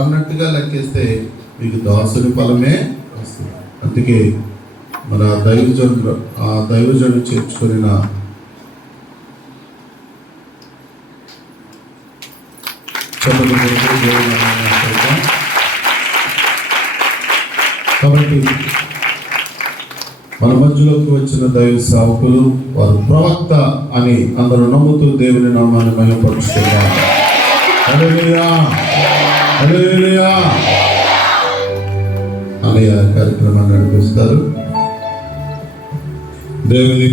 అన్నట్టుగా లెక్కేస్తే మీకు దాసుని ఫలమే వస్తుంది. అందుకే మన దైవజనుడు చేర్చుకుని కాబట్టి మన మధ్యలోకి వచ్చిన దైవ సేవకులు వారు ప్రవక్త అని అందరూ నమ్ముతూ దేవుని నామాన్ని మహిమపరుస్తున్నారు. హల్లెలూయా హల్లెలూయా అనే కార్యక్రమాన్ని నడిపిస్తారు. దేవుని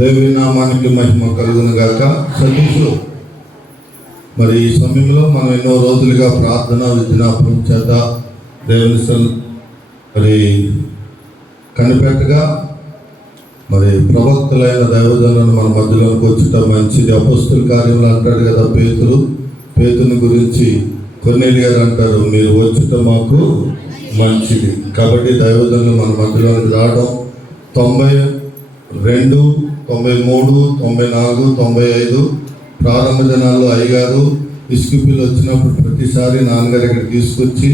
దేవుని నామానికి మహిమ కలుగును గాక. సతీషు, మరి ఈ సమయంలో మనం ఎన్నో రోజులుగా ప్రార్థన విజ్ఞాపనం చేత దేవుని మరి కనిపెట్టగా మరి ప్రవక్తలైన దైవజనులను మన మధ్యలోకి వచ్చటం మంచిది. అపొస్తలుల కార్యంలో అంటాడు కదా పేతుని గురించి కొర్నేలి గారు అంటారు, మీరు వచ్చటం మాకు మంచిది. కాబట్టి దైవజనులు మన మధ్యలోకి రావడం 92, 93, 94, 95 ప్రారంభ దినాల్లో అయ్యగారు ఇసుకుపిల్లు వచ్చినప్పుడు ప్రతిసారి నాన్నగారు ఇక్కడ తీసుకొచ్చి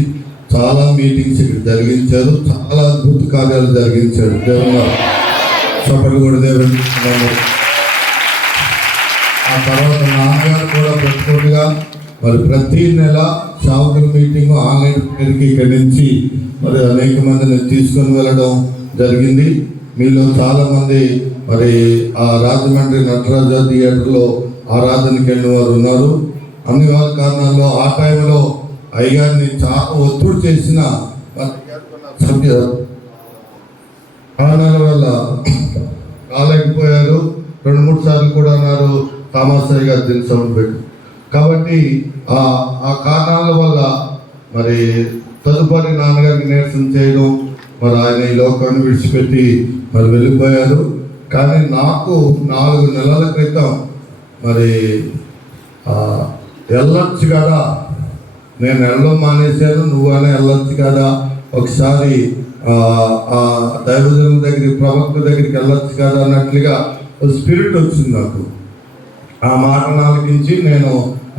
చాలా మీటింగ్స్ ఇక్కడ జరిగించారు. చాలా అద్భుత కార్యాలు జరిగించారు. దేవుడు సపట్లు కూడా దేవుడు. ఆ తర్వాత నాన్నగారు కూడా ప్రతిగా మరి ప్రతి నెల సేవకుల మీటింగ్ ఆన్లైన్ పేరుకి ఇక్కడి నుంచి మరి అనేక మందిని తీసుకొని వెళ్ళడం జరిగింది. మీలో చాలామంది మరి ఆ రాజమండ్రి నటరాజ థియేటర్లో ఆరాధనకి వెళ్ళిన వారు ఉన్నారు. అన్ని వాళ్ళ కారణాల్లో ఆ టైంలో అయ్యగారిని చాలా ఒత్తిడి చేసిన కారణాల వల్ల రాలేకపోయారు. 2-3 సార్లు కూడా అన్నారు తామాసాయి గారు దీన్ని సౌండ్ పెట్టి. కాబట్టి ఆ కారణాల వల్ల మరి తదుపరి నాన్నగారికి నిరసన చేయడం, మరి ఆయన ఈ లోకాన్ని విడిచిపెట్టి మరి వెళ్ళిపోయారు. కానీ నాకు 4 నెలల క్రితం మరి వెళ్ళొచ్చు కదా, నేను వెళ్ళడం మానేశాను, నువ్వనే వెళ్ళొచ్చు కదా, ఒకసారి దైవజనుల దగ్గరికి ప్రవక్త దగ్గరికి వెళ్ళొచ్చు కదా అన్నట్లుగా స్పిరిట్ వచ్చింది నాకు. ఆ మాట ఆలకించి నేను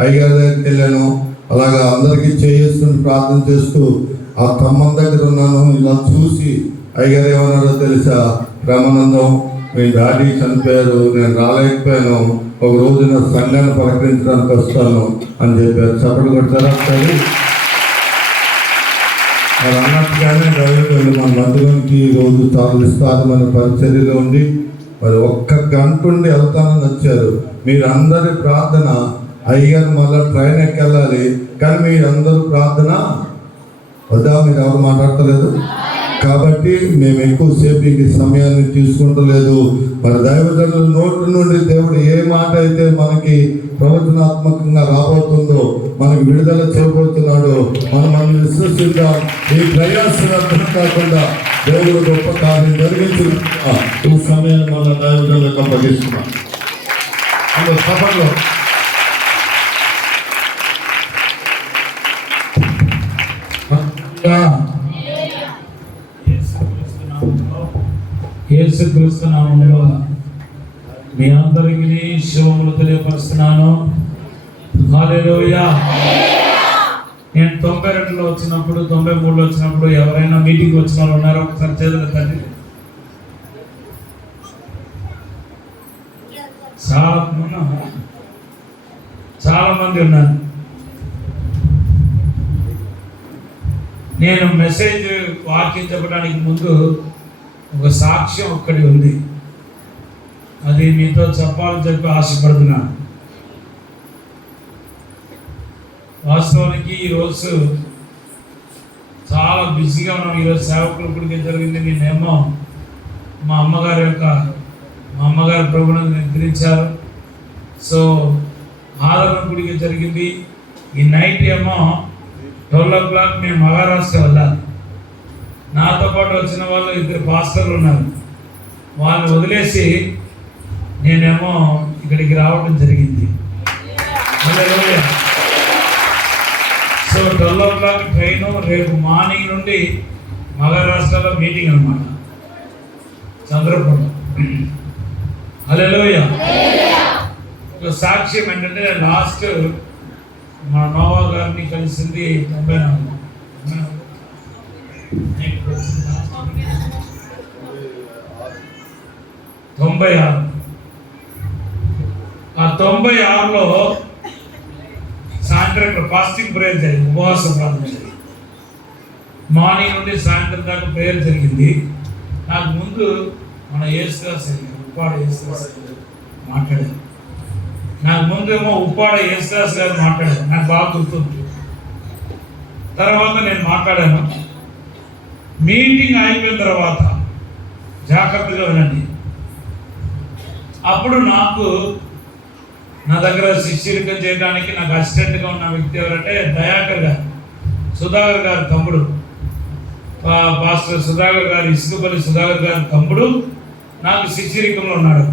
అయ్యగారి దగ్గరికి వెళ్ళాను. అలాగా అందరికీ చేస్తుని ప్రార్థన చేస్తూ ఆ ఖమ్మం దగ్గర ఉన్నాను. ఇలా చూసి అయ్యగారు ఏమన్నారో తెలుసా, బ్రహ్మానందం మీ డాడీ చనిపోయారు, నేను రాలేకపోయాను, ఒక రోజు నా సంఘాన్ని పలకరించడానికి వస్తాను అని చెప్పారు. చప్పట్లు కొడతారా సరే. మరి అన్నట్టుగానే దైవజనులు మన మధ్యలోకి రోజు చాలా విస్తారమైన పరిచర్యలో ఉండి మరి 1 గంట ఉండి వెళ్తానని వచ్చారు. మీరందరి ప్రార్థన, అయ్యగారు మళ్ళీ ట్రైన్ ఎక్కెళ్ళాలి, కానీ మీరందరూ ప్రార్థన వద్దా, మీరు ఎవరు మాట్లాడతలేదు. కాబట్టి మేము ఎక్కువసేపు ఈ సమయాన్ని తీసుకుంటలేదు. మరి దైవజనుల నోటి నుండి దేవుడు ఏ మాట అయితే మనకి ప్రవచనాత్మకంగా రాబోతుందో, మనకి విడుదల చేయబోతున్నాడో మనం విశ్వసిద్దాం. ఈ ప్రయాసం అర్థం కాకుండా దేవుడు గొప్ప కార్యం జరిగించి ఈ సమయాన్ని మన దైవజనులకు అప్పగిస్తున్నాం. సభలో యేసుక్రీస్తు నామములో మీ అందరికీ శుభములు తెలియపరుస్తున్నాను. హల్లెలూయా. నేను 92లో వచ్చినప్పుడు, 93లో వచ్చినప్పుడు ఎవరైనా మీటింగ్ వచ్చిన వాళ్ళు ఉన్నారో ఒకసారి చేతులు తల్లి. చాలా మంది ఉన్నారు. నేను మెసేజ్ వాక్యం చెప్పడానికి ముందు ఒక సాక్ష్యం ఒక్కటి ఉంది, అది మీతో చెప్పాలని చెప్పి ఆశపడుతున్నాను. వాస్తవానికి ఈరోజు చాలా బిజీగా ఉన్నాం. ఈరోజు సేవకుల గుడికి జరిగింది. నేనేమో మా అమ్మగారు ప్రభువును నిద్రించారు. సో ఆదరణ గుడికి జరిగింది. ఈ నైట్ ఏమో 12 o'clock మేము మహారాష్ట్ర వెళ్ళాలి. నాతో పాటు వచ్చిన వాళ్ళు 2 పాస్టర్లు ఉన్నారు. వాళ్ళని వదిలేసి నేనేమో ఇక్కడికి రావడం జరిగింది. సో 12 o'clock ట్రైను, రేపు మార్నింగ్ నుండి మహారాష్ట్రలో మీటింగ్ అనమాట, చంద్రపూర్. హల్లెలూయా. ఒక సాక్ష్యం ఏంటంటే లాస్ట్ మా నోవా గారిని కలిసింది 96. ఆ 96లో సాయంత్రం ఇక్కడ ఫాస్టింగ్ ప్రేయర్ జరిగింది, ఉపవాస ప్రార్థన జరిగింది. మార్నింగ్ నుండి సాయంత్రం దాకా ప్రేయర్ జరిగింది. నాకు ముందు మన యేసుదాస్ ఉప్పాడ యేసుదాస్ మాట్లాడారు. నాకు ముందు ఏమో ఉప్పాడ యేసుదాస్ గారు మాట్లాడారు, నాకు బాగా గుర్తుంది. తర్వాత నేను మాట్లాడాను. మీటింగ్ అయిపోయిన తర్వాత జాగ్రత్తగా వినండి. అప్పుడు నాకు నా దగ్గర శిష్యరికం చేయడానికి నాకు అసిస్టెంట్గా ఉన్న వ్యక్తి ఎవరంటే దయాకర్ గారు, సుధాకర్ గారి తమ్ముడు, పాస్టర్ సుధాకర్ గారు, ఇసుకపల్లి సుధాకర్ గారి తమ్ముడు నాకు శిష్యరికంలో ఉన్నాడు.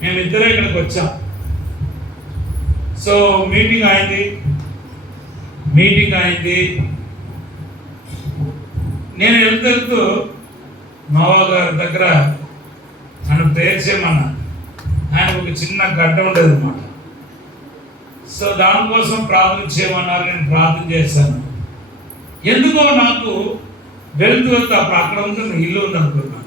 మేము ఇద్దరే ఇక్కడికి వచ్చాం. సో మీటింగ్ అయింది. నేను వెళ్తూ నోవా గారి దగ్గర నన్ను ప్రేయర్ చేయమన్నా. ఆయన ఒక చిన్న గడ్డ ఉండేది అన్నమాట. సో దానికోసం ప్రార్థన చేయమన్నారు. నేను ప్రార్థన చేశాను. ఎందుకో నాకు వెళ్తూ అప్పుడు అక్కడ ఉంటుంది ఇల్లు ఉందనుకున్నాను.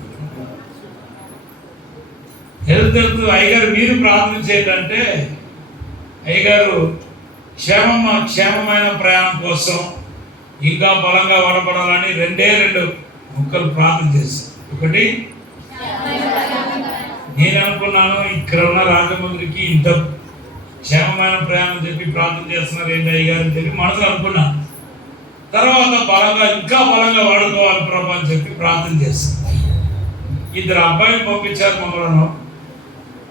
వెళ్తూ అయ్యగారు మీరు ప్రార్థన చేయాలంటే అయ్యగారు క్షేమమైన ప్రయాణం కోసం ఇంకా బలంగా వడపడాలని 2 ముక్కలు ప్రార్థన చేశాను. ఒకటి, నేను అనుకున్నాను ఇక్కడ ఉన్న రాజమండ్రికి ఇంత క్షేమమైన ప్రయాణం చెప్పి ప్రార్థన చేస్తున్నారు ఏంటి అయ్యగారు అని చెప్పి మనసులో అనుకున్నాను. తర్వాత ఇంకా బలంగా వాడుకోవాలి ప్రభు అని చెప్పి ప్రార్థన చేశాను. 2 అబ్బాయిలు పంపించారు. మమ్మల్ని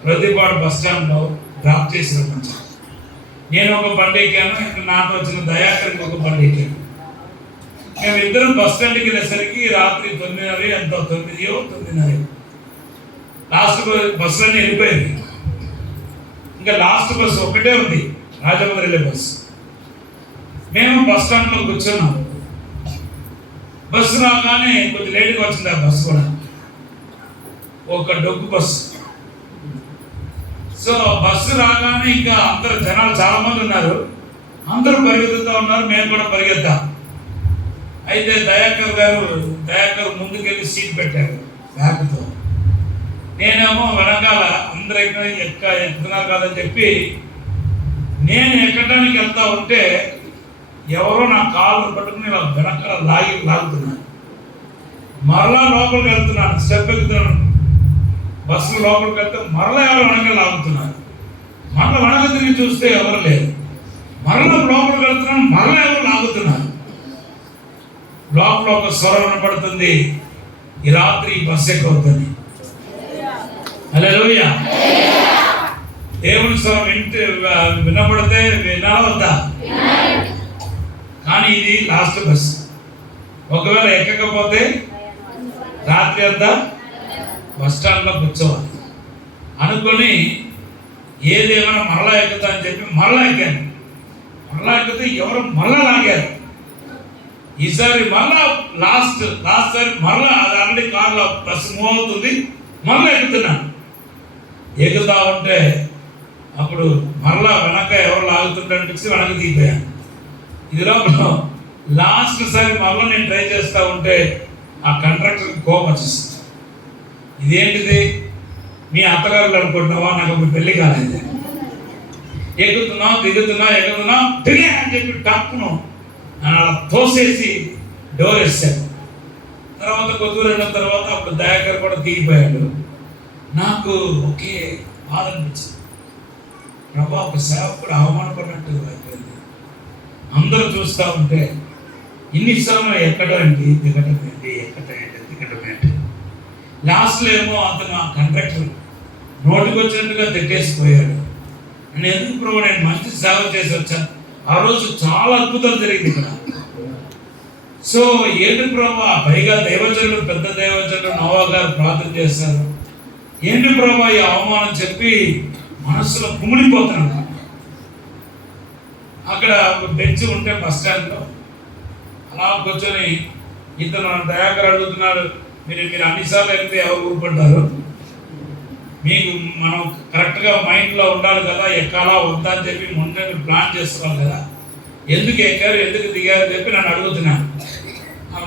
ప్రతిపాడు బస్ స్టాండ్లో డ్రాప్ చేసి రప్పించారు. నేను ఒక బండి ఎక్కాను, ఇక్కడ నాతో వచ్చిన దయాకర్కి ఒక బండి ఎక్కాను. మేము ఇద్దరం బస్ స్టాండ్కి వెళ్ళేసరికి రాత్రి 9:30 ఎంతో 9:30. లాస్ట్ బస్సులన్నీ వెళ్ళిపోయింది. ఇంకా లాస్ట్ బస్సు ఒకటే ఉంది, రాజమండ్రి వెళ్ళే బస్సు. మేము బస్ స్టాండ్లో కూర్చున్నాం. బస్సు రాగానే కొద్ది లేట్గా వచ్చింది ఆ బస్సు కూడా, ఒక డొక్కు బస్సు. సో బస్సు రాగానే ఇంకా అందరు జనాలు చాలా మంది ఉన్నారు, అందరూ పరిగెత్తుతూ ఉన్నారు, మేము కూడా పరిగెత్తాం. అయితే దయాకర్ ముందుకెళ్ళి సీట్ పెట్టారు బ్యాగ్తో. నేనేమో వెనకాల అందరూ ఎక్కుతున్నారు కాదని చెప్పి నేను ఎక్కడానికి వెళ్తా ఉంటే ఎవరో నా కాళ్ళు పట్టుకుని ఇలా వెనకాల లాగుతున్నాను. మరలా లోపలికి వెళ్తున్నాను, స్టెప్ ఎక్కుతున్నాను. బస్సు లోపలికి వెళ్తే మరలా ఎవరు వెనక లాగుతున్నారు. మరలా వెనక తిరిగి చూస్తే ఎవరు లేరు. మరలా లోపలికి వెళ్తున్నాను, మరలా ఎవరు లాగుతున్నారు. లోపల ఒక స్వరం వినపడుతుంది, ఈ రాత్రి బస్సు ఎక్కవుతుంది. హల్లెలూయా. దేవుని స్వరం వినపడితే వినాలవద్దా? కానీ ఇది లాస్ట్ బస్. ఒకవేళ ఎక్కకపోతే రాత్రి అంతా బస్ స్టాండ్లో కూర్చోవాలి అనుకొని ఏదేమైనా మరలా ఎక్కుతా అని చెప్పి మరలా ఎక్కాను. మరలా ఎక్కితే ఎవరు మరలా లాగారు. ఈసారి మరలా లాస్ట్ సారి మరలా అది ఆల్రెడీ కార్లో బస్సు మూవ్ అవుతుంది, మరలా ఎక్కుతున్నాను. ఎక్కుతా ఉంటే అప్పుడు మరలా వెనక ఎవరు లాగుతుంటే వెనక్కి దిగిపోయాను. ఇది లోపల లాస్ట్ సారి మరలా నేను ట్రై చేస్తూ ఉంటే ఆ కంట్రాక్టర్కి కోపం వచ్చేస్తుంది. ఇదేంటిది, మీ అత్తగారులు అనుకుంటున్నావా, నాకు ఒక పెళ్లి కాలేదు, ఎక్కుతున్నావు దిగే అని చెప్పి టప్పును అలా తోసేసి డోర్ వేసాను. తర్వాత కొద్దిగా వెళ్ళిన తర్వాత అప్పుడు దయాకర్ కూడా దిగిపోయాడు. నాకు ఒకే బాధ అనిపించింది. ప్రభా, ఒక సేవకుడు అవమానపడినట్టు అయిపోయింది. అందరూ చూస్తూ ఉంటే ఇన్నిసార్లు ఎక్కడం ఏంటి, దిగటం ఏంటి, దిగటం ఏంటి. లాస్ట్లో ఏమో అతను ఆ కండక్టర్ నోటికి వచ్చినట్టుగా తిట్టేసిపోయాడు. నేను ఎందుకు ప్రభు, నేను మంచి సేవ చేసి వచ్చాను. ఆ రోజు చాలా అద్భుతాలు జరిగింది ఇక్కడ. సో ఏంటి ప్రభు, పైగా దైవజనులు, పెద్ద దైవజనులు నోవా గారు ప్రార్థన చేశారు. ఏంటి ప్రభు ఈ అవమానం చెప్పి మనస్సులో కుమిలిపోతున్నాను. అక్కడ ఒక బెంచ్ ఉంటే బస్ స్టాండ్లో అలా కూర్చొని ఇతను దయాకర్ అడుగుతున్నాడు, మీరు అన్నిసార్లు వెళ్తే ఎవరు ఊరుకుంటారు, మీకు మనం కరెక్ట్గా మైండ్లో ఉండాలి కదా, ఎక్కాలా వద్దా అని చెప్పి ముందే ప్లాన్ చేసుకోవాలి కదా. ఎందుకు ఎక్కారు, ఎందుకు దిగారు అని చెప్పి నన్ను అడుగుతున్నాను.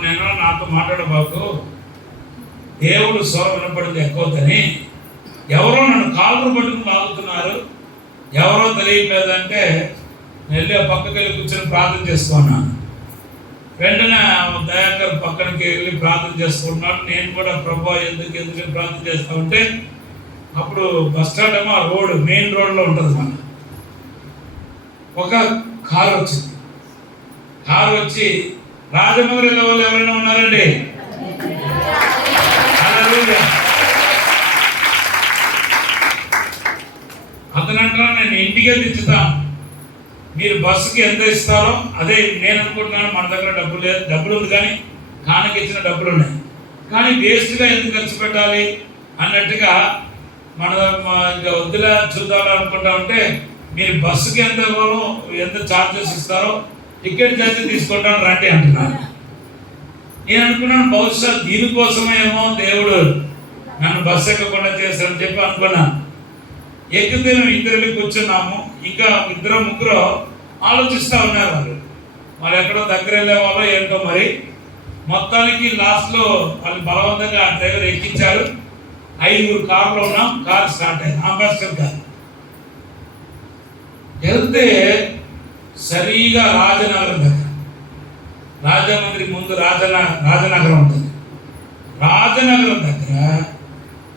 నేను నాతో మాట్లాడబాకు, దేవుడు స్వరం వినపడింది ఎక్కవద్దని, ఎవరో నన్ను కాళ్ళు పట్టుకుని లాగుతున్నారు, ఎవరో తెలియట్లేదంటే వెళ్ళి ఆ పక్కకి వెళ్ళి కూర్చొని ప్రార్థన చేసుకున్నాను. వెంటనే దయాకర్ పక్కనకి వెళ్ళి ప్రార్థన చేసుకుంటున్నాడు. నేను కూడా ప్రభా ఎందుకు ప్రార్థన చేస్తా ఉంటే, అప్పుడు బస్ స్టాండ్ ఏమో రోడ్ మెయిన్ రోడ్లో ఉంటుంది. మన ఒక కారు వచ్చింది. కారు వచ్చి రాజమండ్రిలో వాళ్ళు ఎవరైనా ఉన్నారండి? అతనంటారా నేను ఇంటికే తెచ్చుతాను, మీరు బస్సుకి ఎంత ఇస్తారో అదే. నేను అనుకుంటున్నాను మన దగ్గర డబ్బులు లేదు, డబ్బులు ఉంది కానీ కానుక ఇచ్చిన డబ్బులు ఉన్నాయి, కానీ వేస్ట్గా ఎందుకు ఖర్చు పెట్టాలి అన్నట్టుగా మన ఇంకా వద్దులా చూద్దాం అనుకుంటా ఉంటే, మీరు బస్సుకి ఎంత ఇవ్వాలో, ఎంత ఛార్జెస్ ఇస్తారో టికెట్ ఛార్జెస్ తీసుకుంటాను రండి అంటున్నాను. నేను అనుకున్నాను బహుశా దీనికోసమేమో దేవుడు నన్ను బస్సు ఎక్కకుండా చేశారని చెప్పి అనుకున్నాను. ఎక్కితే మేము ఇద్దరు కూర్చున్నాము, ఇంకా ఇద్దరు ముగ్గురు ఆలోచిస్తూ ఉన్నారు. వాళ్ళు ఎక్కడో దగ్గర వెళ్ళే వాళ్ళు ఏంటో మరి. మొత్తానికి లాస్ట్లో వాళ్ళు బలవంతంగా ఆ డ్రైవర్ ఎక్కించారు. 5 కార్లో ఉన్నాం, కార్ స్టార్ట్ అయింది, అంబాసిడర్ కార్. వెళ్తే సరిగా రాజనగరం దగ్గర, రాజమండ్రి ముందు రాజనగరం ఉంటుంది. రాజనగరం దగ్గర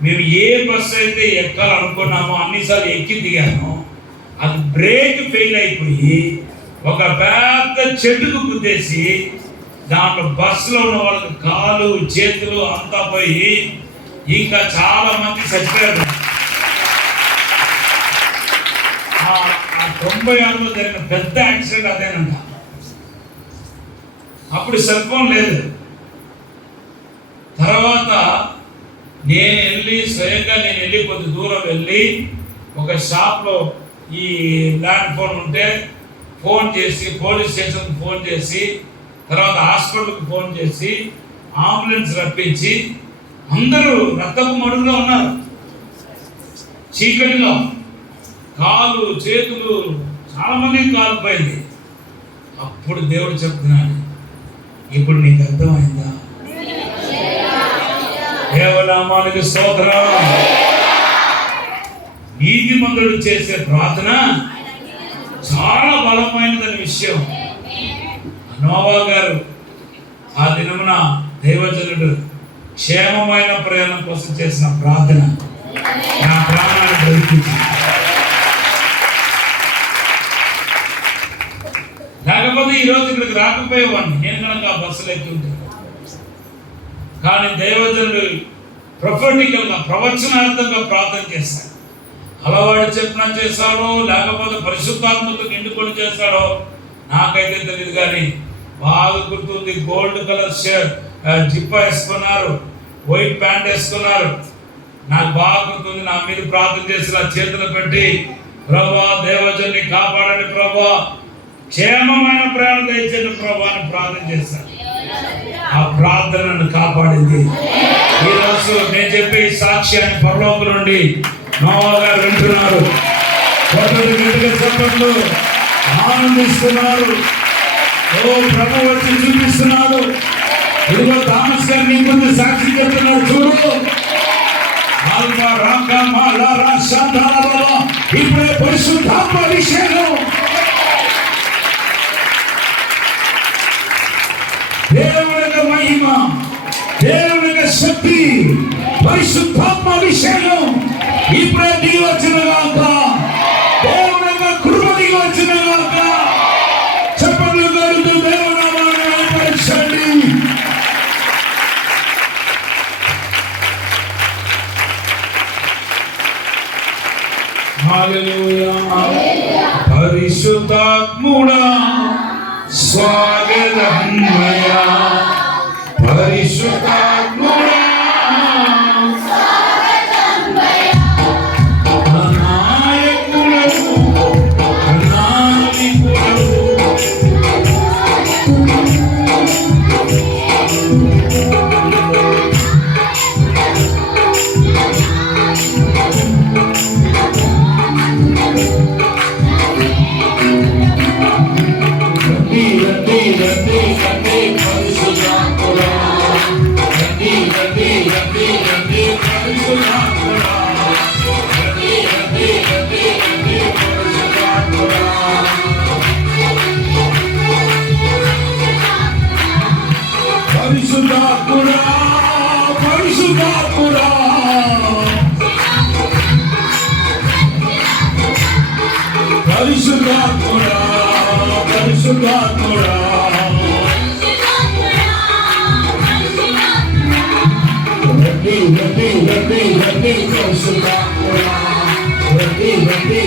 మేము ఏ బస్సు అయితే ఎక్కాలనుకున్నామో అన్నిసార్లు ఎక్కి దిగాను, అది బ్రేక్ ఫెయిల్ అయిపోయి ఒక పెద్ద చెట్టుకు గుద్దేసి దాంట్లో బస్సులో ఉన్న వాళ్ళకి కాలు చేతులు అంతా పోయి ఇంకా చాలా మంది చచ్చిపోయారు. 96లో జరిగిన పెద్ద యాక్సిడెంట్ అదేనంట. అప్పుడు సెల్ ఫోన్ లేదు. తర్వాత స్వయంగా నేను వెళ్ళి కొద్ది దూరం వెళ్ళి ఒక షాప్లో ఈ ల్యాండ్ ఫోన్ ఉంటే ఫోన్ చేసి పోలీస్ స్టేషన్కి ఫోన్ చేసి, తర్వాత హాస్పిటల్కి ఫోన్ చేసి అంబులెన్స్ రప్పించి, అందరూ రక్తపు మడుగులో ఉన్నారు, చీకటిలో కాలు చేతులు చాలా మందికి కాలిపోయింది. అప్పుడు దేవుడు చెప్తున్నాడు, ఇప్పుడు నీకు అర్థమైందా? దేవనామానికి స్తోత్రం. నీతిమంతుడు చేసే ప్రార్థన చాలా బలమైనదని విషయం. నోవా గారు ఆ దినమున దైవజనుడు క్షేమమైన ప్రయాణం కోసం చేసిన ప్రార్థన నా ప్రాణాన్ని బ్రతికించింది. లేకపోతే ఈరోజు ఇక్కడికి రాకపోయేవాడిని, నేను కనుక ఆ బస్సులో ఎక్కి ఉంటాను. కానీ దైవజనుడు ప్రొఫెటికల్గా ప్రవచనార్థంగా ప్రార్థన చేశాడు. అలవాడు చెప్పినా చేశాడో లేకపోతే పరిశుద్ధాత్మతో నిండుకొని చేశాడో నాకైతే తెలియదు, కానీ బాగా గుర్తుంది. గోల్డ్ కలర్ షర్ట్ జిప్పా వేసుకున్నారు, వైట్ ప్యాంట్ వేసుకున్నారు. నాకు బాగా గుర్తుంది. నా మీద ప్రార్థన చేసి నా చేతులు పెట్టి, ప్రభా దేవజన్ని కాపాడండి ప్రభా, క్షేమమైన ప్రయాణం దయచేయండి ప్రభా అని ప్రార్థన చేశాను. ఆ ప్రార్థనను కాపాడింది. ఈరోజు నేను చెప్పే సాక్ష్యాన్ని పరలోకం నుండి నోవా గారు వింటున్నారు. చెప్పట్లు ఆనందిస్తున్నారు. ఓ ప్రభు వచ్చి చూపిస్తున్నాడు. ఇదిగో థామస్ గారు నీ ముందు సాక్షి చెప్తున్నాడు. చూడు, ఇప్పుడే పరిశుద్ధాత్మ అభిషేకం, దేవుని యొక్క మహిమ, దేవుని యొక్క శక్తి, పరిశుద్ధాత్మ అభిషేకం ఇప్పుడే దిగి వచ్చిన గాక, దేవుని యొక్క కృప దిగి వచ్చిన గాక. చెప్పండి కలుగుతూ దేవుని నామాన్ని ఆరాధించండి. హల్లెలూయా. పరిశుద్ధాత్ముడా స్వాగతమయ్యా, పరిశుద్ధాత్ముడా పరిశుద్ధాత్ముడా పరిశుద్ధాత్ముడా Ready, ready, ready, ready, పరిశుద్ధాత్ముడా ready, ready.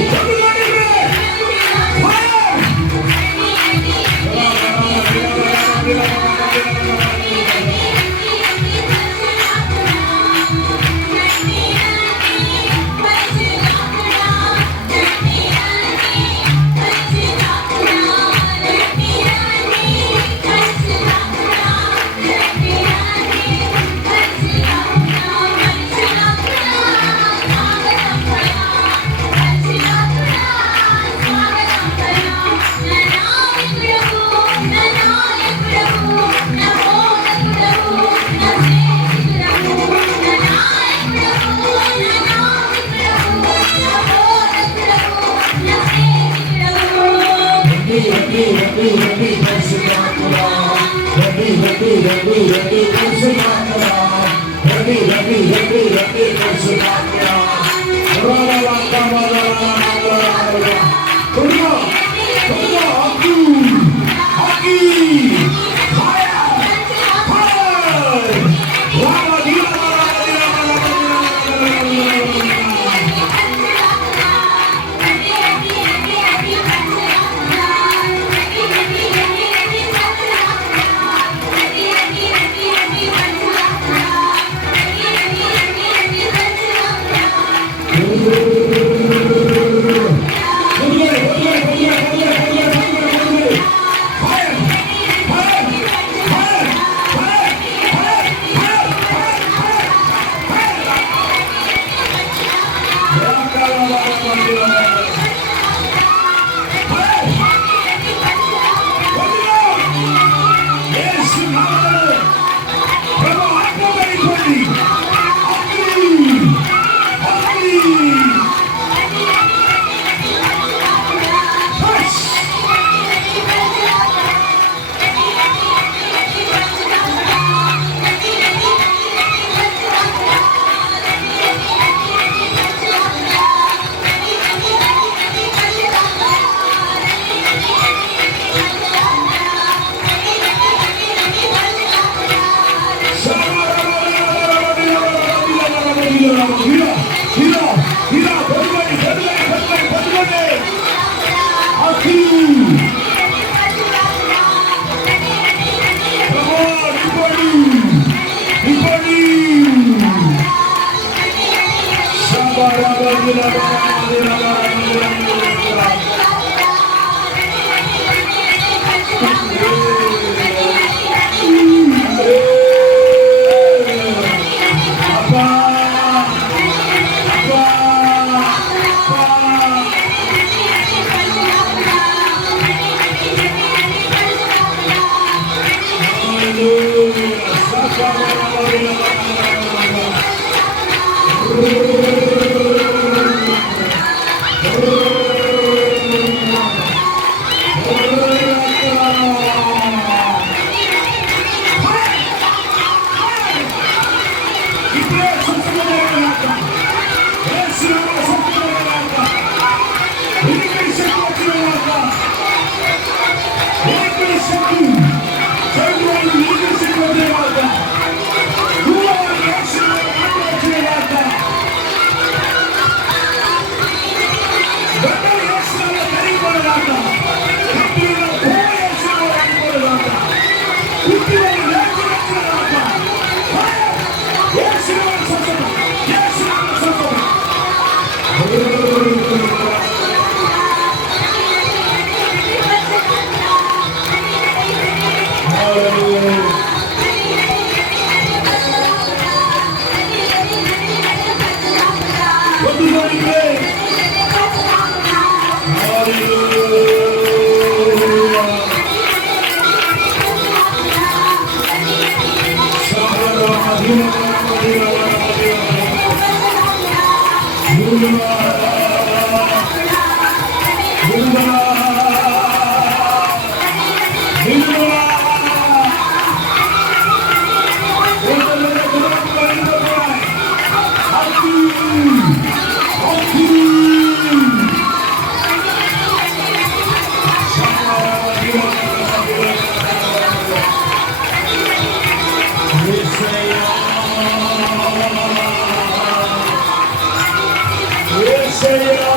యేసయ్యా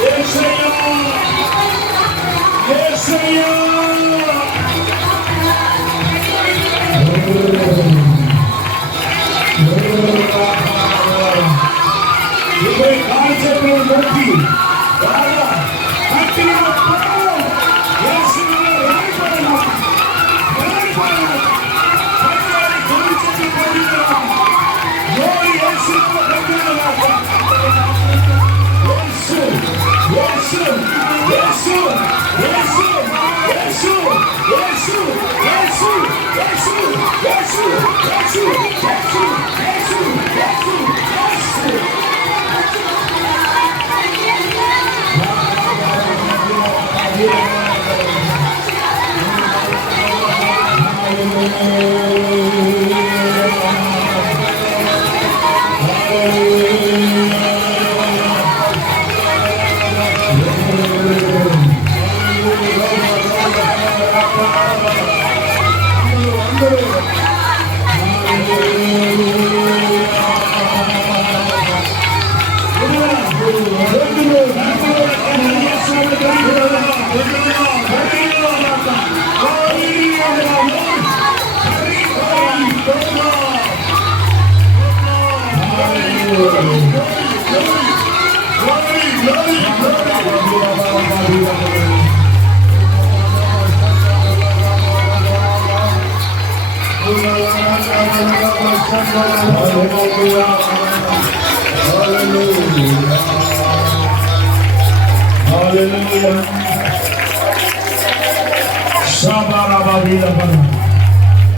యేసయ్యా యేసయ్యా ఇప్పుడు కాలు చేతులు నొక్కి బాగా గట్టిగా యేసులో రాయిపోయినా కాలు చేతులు పడినా నోరు యేసులో పడినా యేసు యేసు యేసు యేసు యేసు యేసు యేసు యేసు యేసు యేసు యేసు యేసు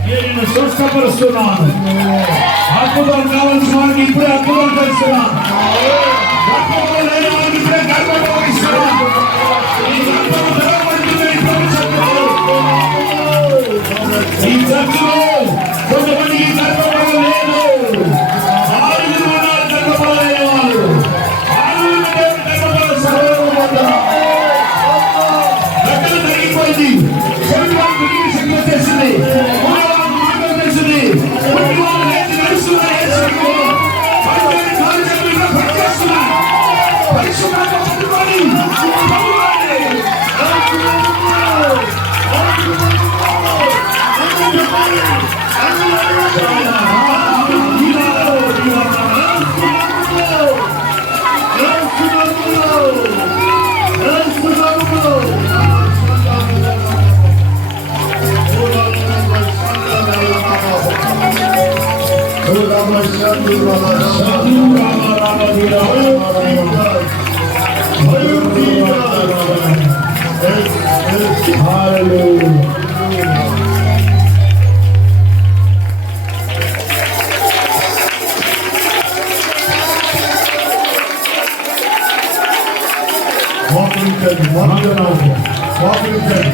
నేను స్వస్థపరుస్తున్నాను. అద్భుతం కావాల్సిన వారికి ఇప్పుడే అద్భుతం చేస్తున్నాను. గర్భంలో లేని వారికి ఇప్పుడే గర్భంలో ఇస్తున్నాను. ఈ గర్భం తెరవబడుతుందని ప్రభు చెప్పారు. ఈ చర్చలో కొంతమందికి గర్భంలో లేదు. 6 వారాలు గర్భంలో లేని వాళ్ళు 6 గర్భంలో సర్వం పొందారు. గడ్డలు తగ్గిపోయింది. వచ్చేసింది. వచ్చేసింది.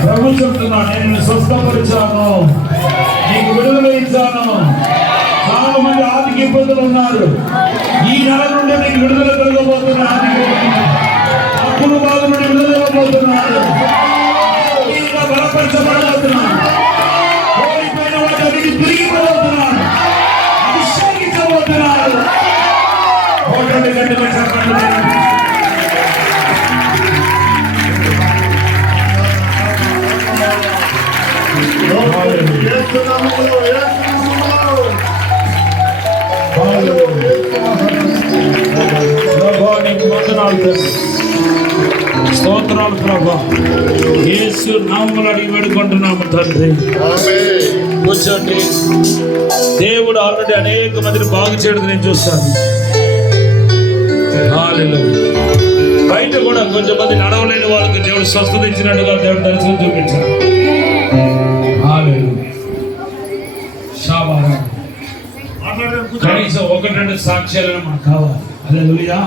ప్రభు చెప్తున్నా, నేను స్వస్థపరిచాను, నీకు విడుదల ఇచ్చాను. చాలా మంది ఆర్థిక ఇబ్బందులు ఉన్నారు. ఈ నెల నుండి నీకు విడుదల కలగబోతున్నా. అప్పుల బాధ నుండి విడుదల ఇవ్వబోతున్నాడు. బలపరచబడబోతున్నాను. కోల్పోయిన వాటికి తిరిగి పోతున్నాను. అభిషేకించబోతున్నాడు. స్తోత్రాలు ప్రభా. యేసు నామములో అడిగి వేడుకుంటున్నాము తండ్రి. కూర్చోండి. దేవుడు ఆల్రెడీ అనేక మందిని బాగు చేయడం నేను చూస్తాను. బయట కూడా కొంచెం మంది నడవలేని వాళ్ళకి దేవుడు స్వస్థత ఇచ్చినట్టుగా దేవుడు దర్శనం చూపించాడు. కనీసం 1-2 సాక్ష్యాలను మనకు కావాలి. హల్లెలూయా.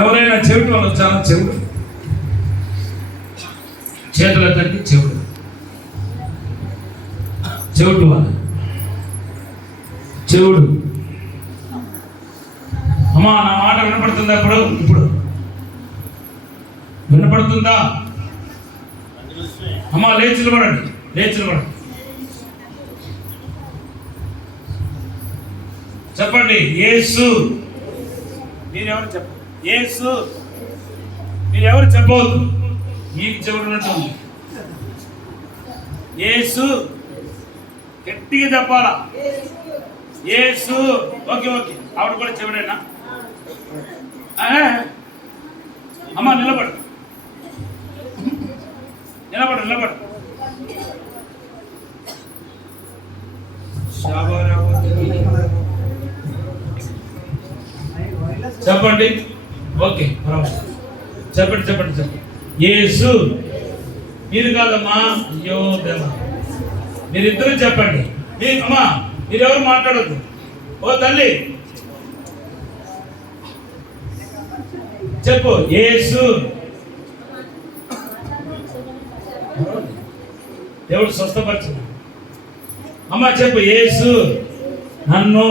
ఎవరైనా చెవిటి వాళ్ళు చాలా చెవుడు, చేతుల తగ్గి చెవుడు, చెవిటి వాళ్ళు చెవుడు. అమ్మా నా మాట వినపడుతుందా? ఇప్పుడు వినపడుతుందా? అమ్మా లేచి నిలబడండి, లేచి నిలబడండి. చెప్పండి, యేసు మీరెవరు చెప్ప యేసు మీరెవరు చెప్పవద్దు, మీకు చెవుడున్నట్టు ఉంది. యేసు గట్టిగా చెప్పాలా? యేసు. ఓకే ఓకే, ఆవిడ కూడా చెవుడేనా? అమ్మా నిలబడు నిలబడు నిలబడు. చెప్పండి. ఓకే చెప్పండి చెప్పండి చెప్పండి. యేసు. మీరు కాదమ్మా, అయ్యో దేవా, మీరిద్దరూ చెప్పండి. అమ్మా మీరెవరు మాట్లాడద్దు. ఓ తల్లి చెప్పు. యేసు. దేవుడు స్వస్థపరచు. అమ్మా చెప్పు. యేసు నన్ను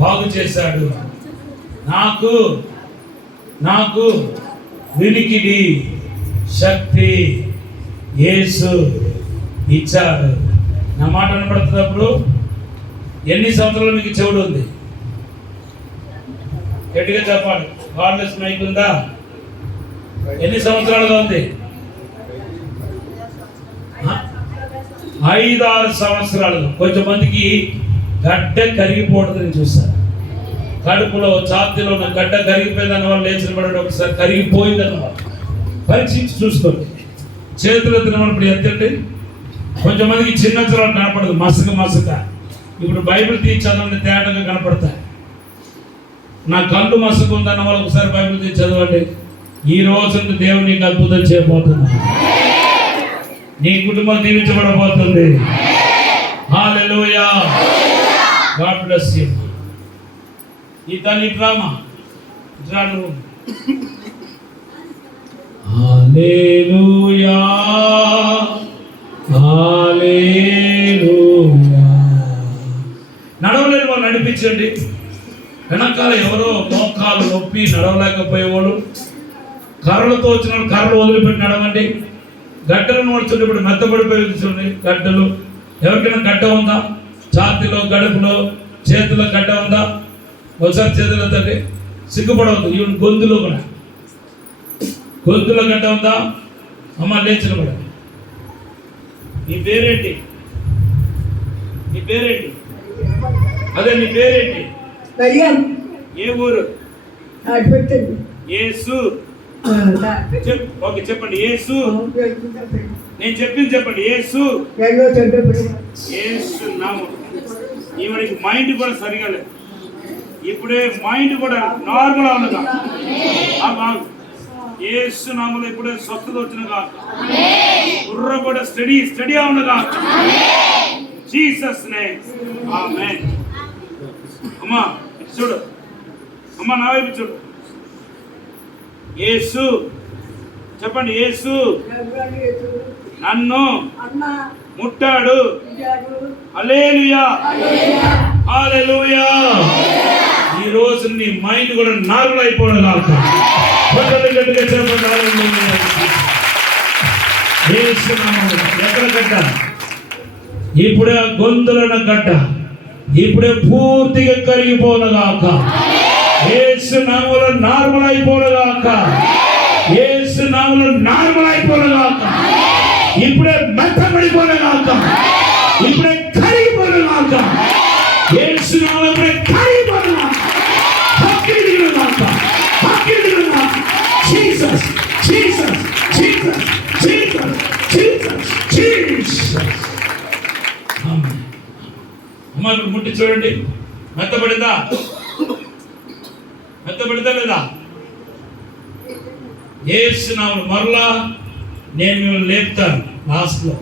బాగు చేశాడు, నాకు వినికిడి శక్తి యేసు ఇచ్చాడు. నా మాట వినపడుతున్నప్పుడు ఎన్ని సంవత్సరాలు మీకు చెవుడు ఉంది? గట్టిగా చెప్పాలి. వార్లెస్ మైక్ ఉందా? ఎన్ని సంవత్సరాలుగా ఉంది? 5-6 సంవత్సరాలు. కొంచెంమందికి గడ్డ కరిగిపోవడం చూస్తారు. కడుపులో ఛాతీలో ఉన్న గడ్డ కరిగిపోయిందన్న వాళ్ళు లేచిన పడండి. ఒకసారి కరిగిపోయిందన్న వాళ్ళు పరీక్షించి చూసుకోండి. చేతులు తినమన్నప్పుడు ఎంతండి? కొంచెంమందికి చిన్న చోట కనపడదు, మసక. ఇప్పుడు బైబిల్ తీసి చదవండి, తేటగా కనపడతాయి. నా కళ్ళు మసక ఉందన్న వాళ్ళు ఒకసారి బైబిల్ తీసి చదవండి. ఈ రోజు దేవుడు నీకు అద్భుతం చేయబోతున్నా. నీ కుటుంబం దీవించబడబోతుంది. హల్లెలూయా. God bless you. ఈ తల్లి డ్రామా ఇట్లాడు. హల్లెలూయా హల్లెలూయా. నడవలేని వాళ్ళు నడిపించండి. వెనకాల ఎవరో మోకాలు నొప్పి నడవలేకపోయేవాళ్ళు, కర్రలతో వచ్చిన వాళ్ళు కర్రలు వదిలిపెట్టి నడవండి. గడ్డలు నోడుచుంటే ఇప్పుడు మెత్తబడిపోయి చూడండి గడ్డలు. ఎవరికైనా గడ్డ ఉందా? ఛాతీలో, గడుపులో, చేతిలో గడ్డ ఉందా? ఒకసారి చేతిలో తండ్రి. సిగ్గుపడవద్దు. ఈవెన్ గొంతులో కూడా గొంతులో గడ్డ ఉందా? అమ్మ లేచిన కూడా. నీ పేరేంటి? నీ పేరేంటి? అదే నీ పేరేంటి? ఏ ఊరు? యేసు. ఓకే చెప్పండి. యేసు. నేను చెప్పింది చెప్పండి. యేసు. యేసు నామం. ఈవిడికి మైండ్ కూడా సరిగా లేదు. ఇప్పుడే మైండ్ కూడా నార్మల్ అవునగా. యేసు నామలో ఇప్పుడే స్వస్థత వచ్చినగా. బుర్ర కూడా స్టడీ అవునగా. Jesus name. ఆమేన్. అమ్మా చూడు, అమ్మ నా వైపు చూడు. యేసు చెప్పండి. యేసు నన్ను ముట్టాడు. హల్లెలూయా హల్లెలూయా. ఈ రోజు నీ మైండ్ కూడా నార్మల్ అయిపోవడం కాక. గట్టిగా చెప్పండి. హల్లెలూయా. యేసు నామములో ఎక్కడ గడ్డ? ఇప్పుడే గొంతులను గడ్డ ఇప్పుడే పూర్తిగా కరిగిపోనగాక. యేసు నామములో నార్మల్ అయిపోనగాక. యేసు నామములో నార్మల్ అయిపోనగాక. ఇప్పుడే మెత్తబడిపోనగాక. ఇప్పుడే కరిగిపోనగాక. యేసు నామములో ఇప్పుడే కరిగిపోనగాక. హక్కిదిగాక. హక్కిదిగాక. Jesus Jesus Jesus Jesus Jesus Jesus. Amen. అమ్మ ముట్టి చూడండి. మెత్తబడిందా? మెత్తబడిందా లేదా? యేసు నామములో మరలా నేను మిమ్మల్ని లేపుతాను. లాస్ట్లో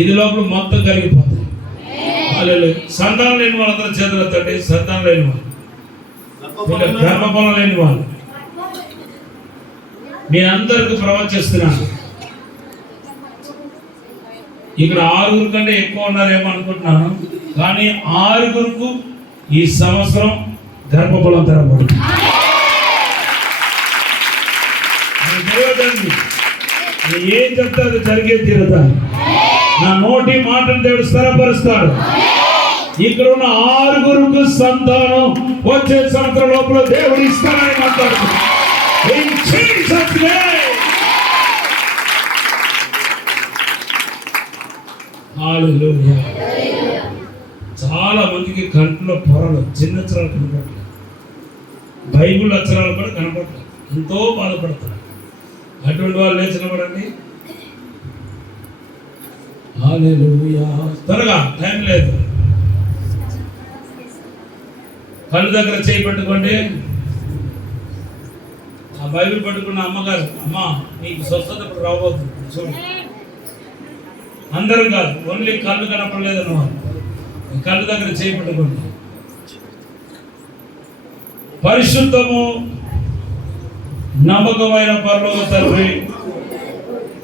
ఇది లోపల మొత్తం కరిగిపోతాయి. హల్లెలూయా. సంతానం లేని వాళ్ళందరూ చేతులు ఎత్తండి. సంతానం లేని వాళ్ళు, గర్భఫలం లేని వాళ్ళు, మీ అందరికి ప్రవచిస్తున్నాను. ఇక్కడ 6 కంటే ఎక్కువ ఉన్నారేమో అనుకుంటున్నాను, కానీ 6 ఈ సంవత్సరం గర్భఫలం తెరబడుతుంది. ఏం చెప్తారు జరిగే తీరుతాను. నా నోటి మాటను దేవుడు స్థిరపరుస్తాడు. ఇక్కడ ఉన్న 6 సంతానం వచ్చే సంవత్సరం లోపల దేవుడు ఇస్తానని మాట్లాడుతున్నాడు. In Jesus' name. Hallelujah. చాలా మందికి కంట్లో పొరలు, చిన్న అక్షరాలు కనపడలేదు, బైబిల్ అక్షరాలు కూడా కనపడలేదు, ఎంతో బాధపడతారు. అటువంటి వాళ్ళు లేచినపడండి. హల్లెలూయా. త్వరగా, టైం లేదు. కళ్ళు దగ్గర చేయి పట్టుకోండి. ఆ బైబిల్ పట్టుకున్న అమ్మగారు, అమ్మా నీకు స్వస్థత ఇప్పుడు రాబోతుంది చూడండి. అందరూ కాదు, ఓన్లీ కళ్ళు కనపడలేదు అన్నమాట. కళ్ళు దగ్గర చేయి పట్టుకోండి. పరిశుద్ధము నమ్మకమైన పరలోక తండ్రి,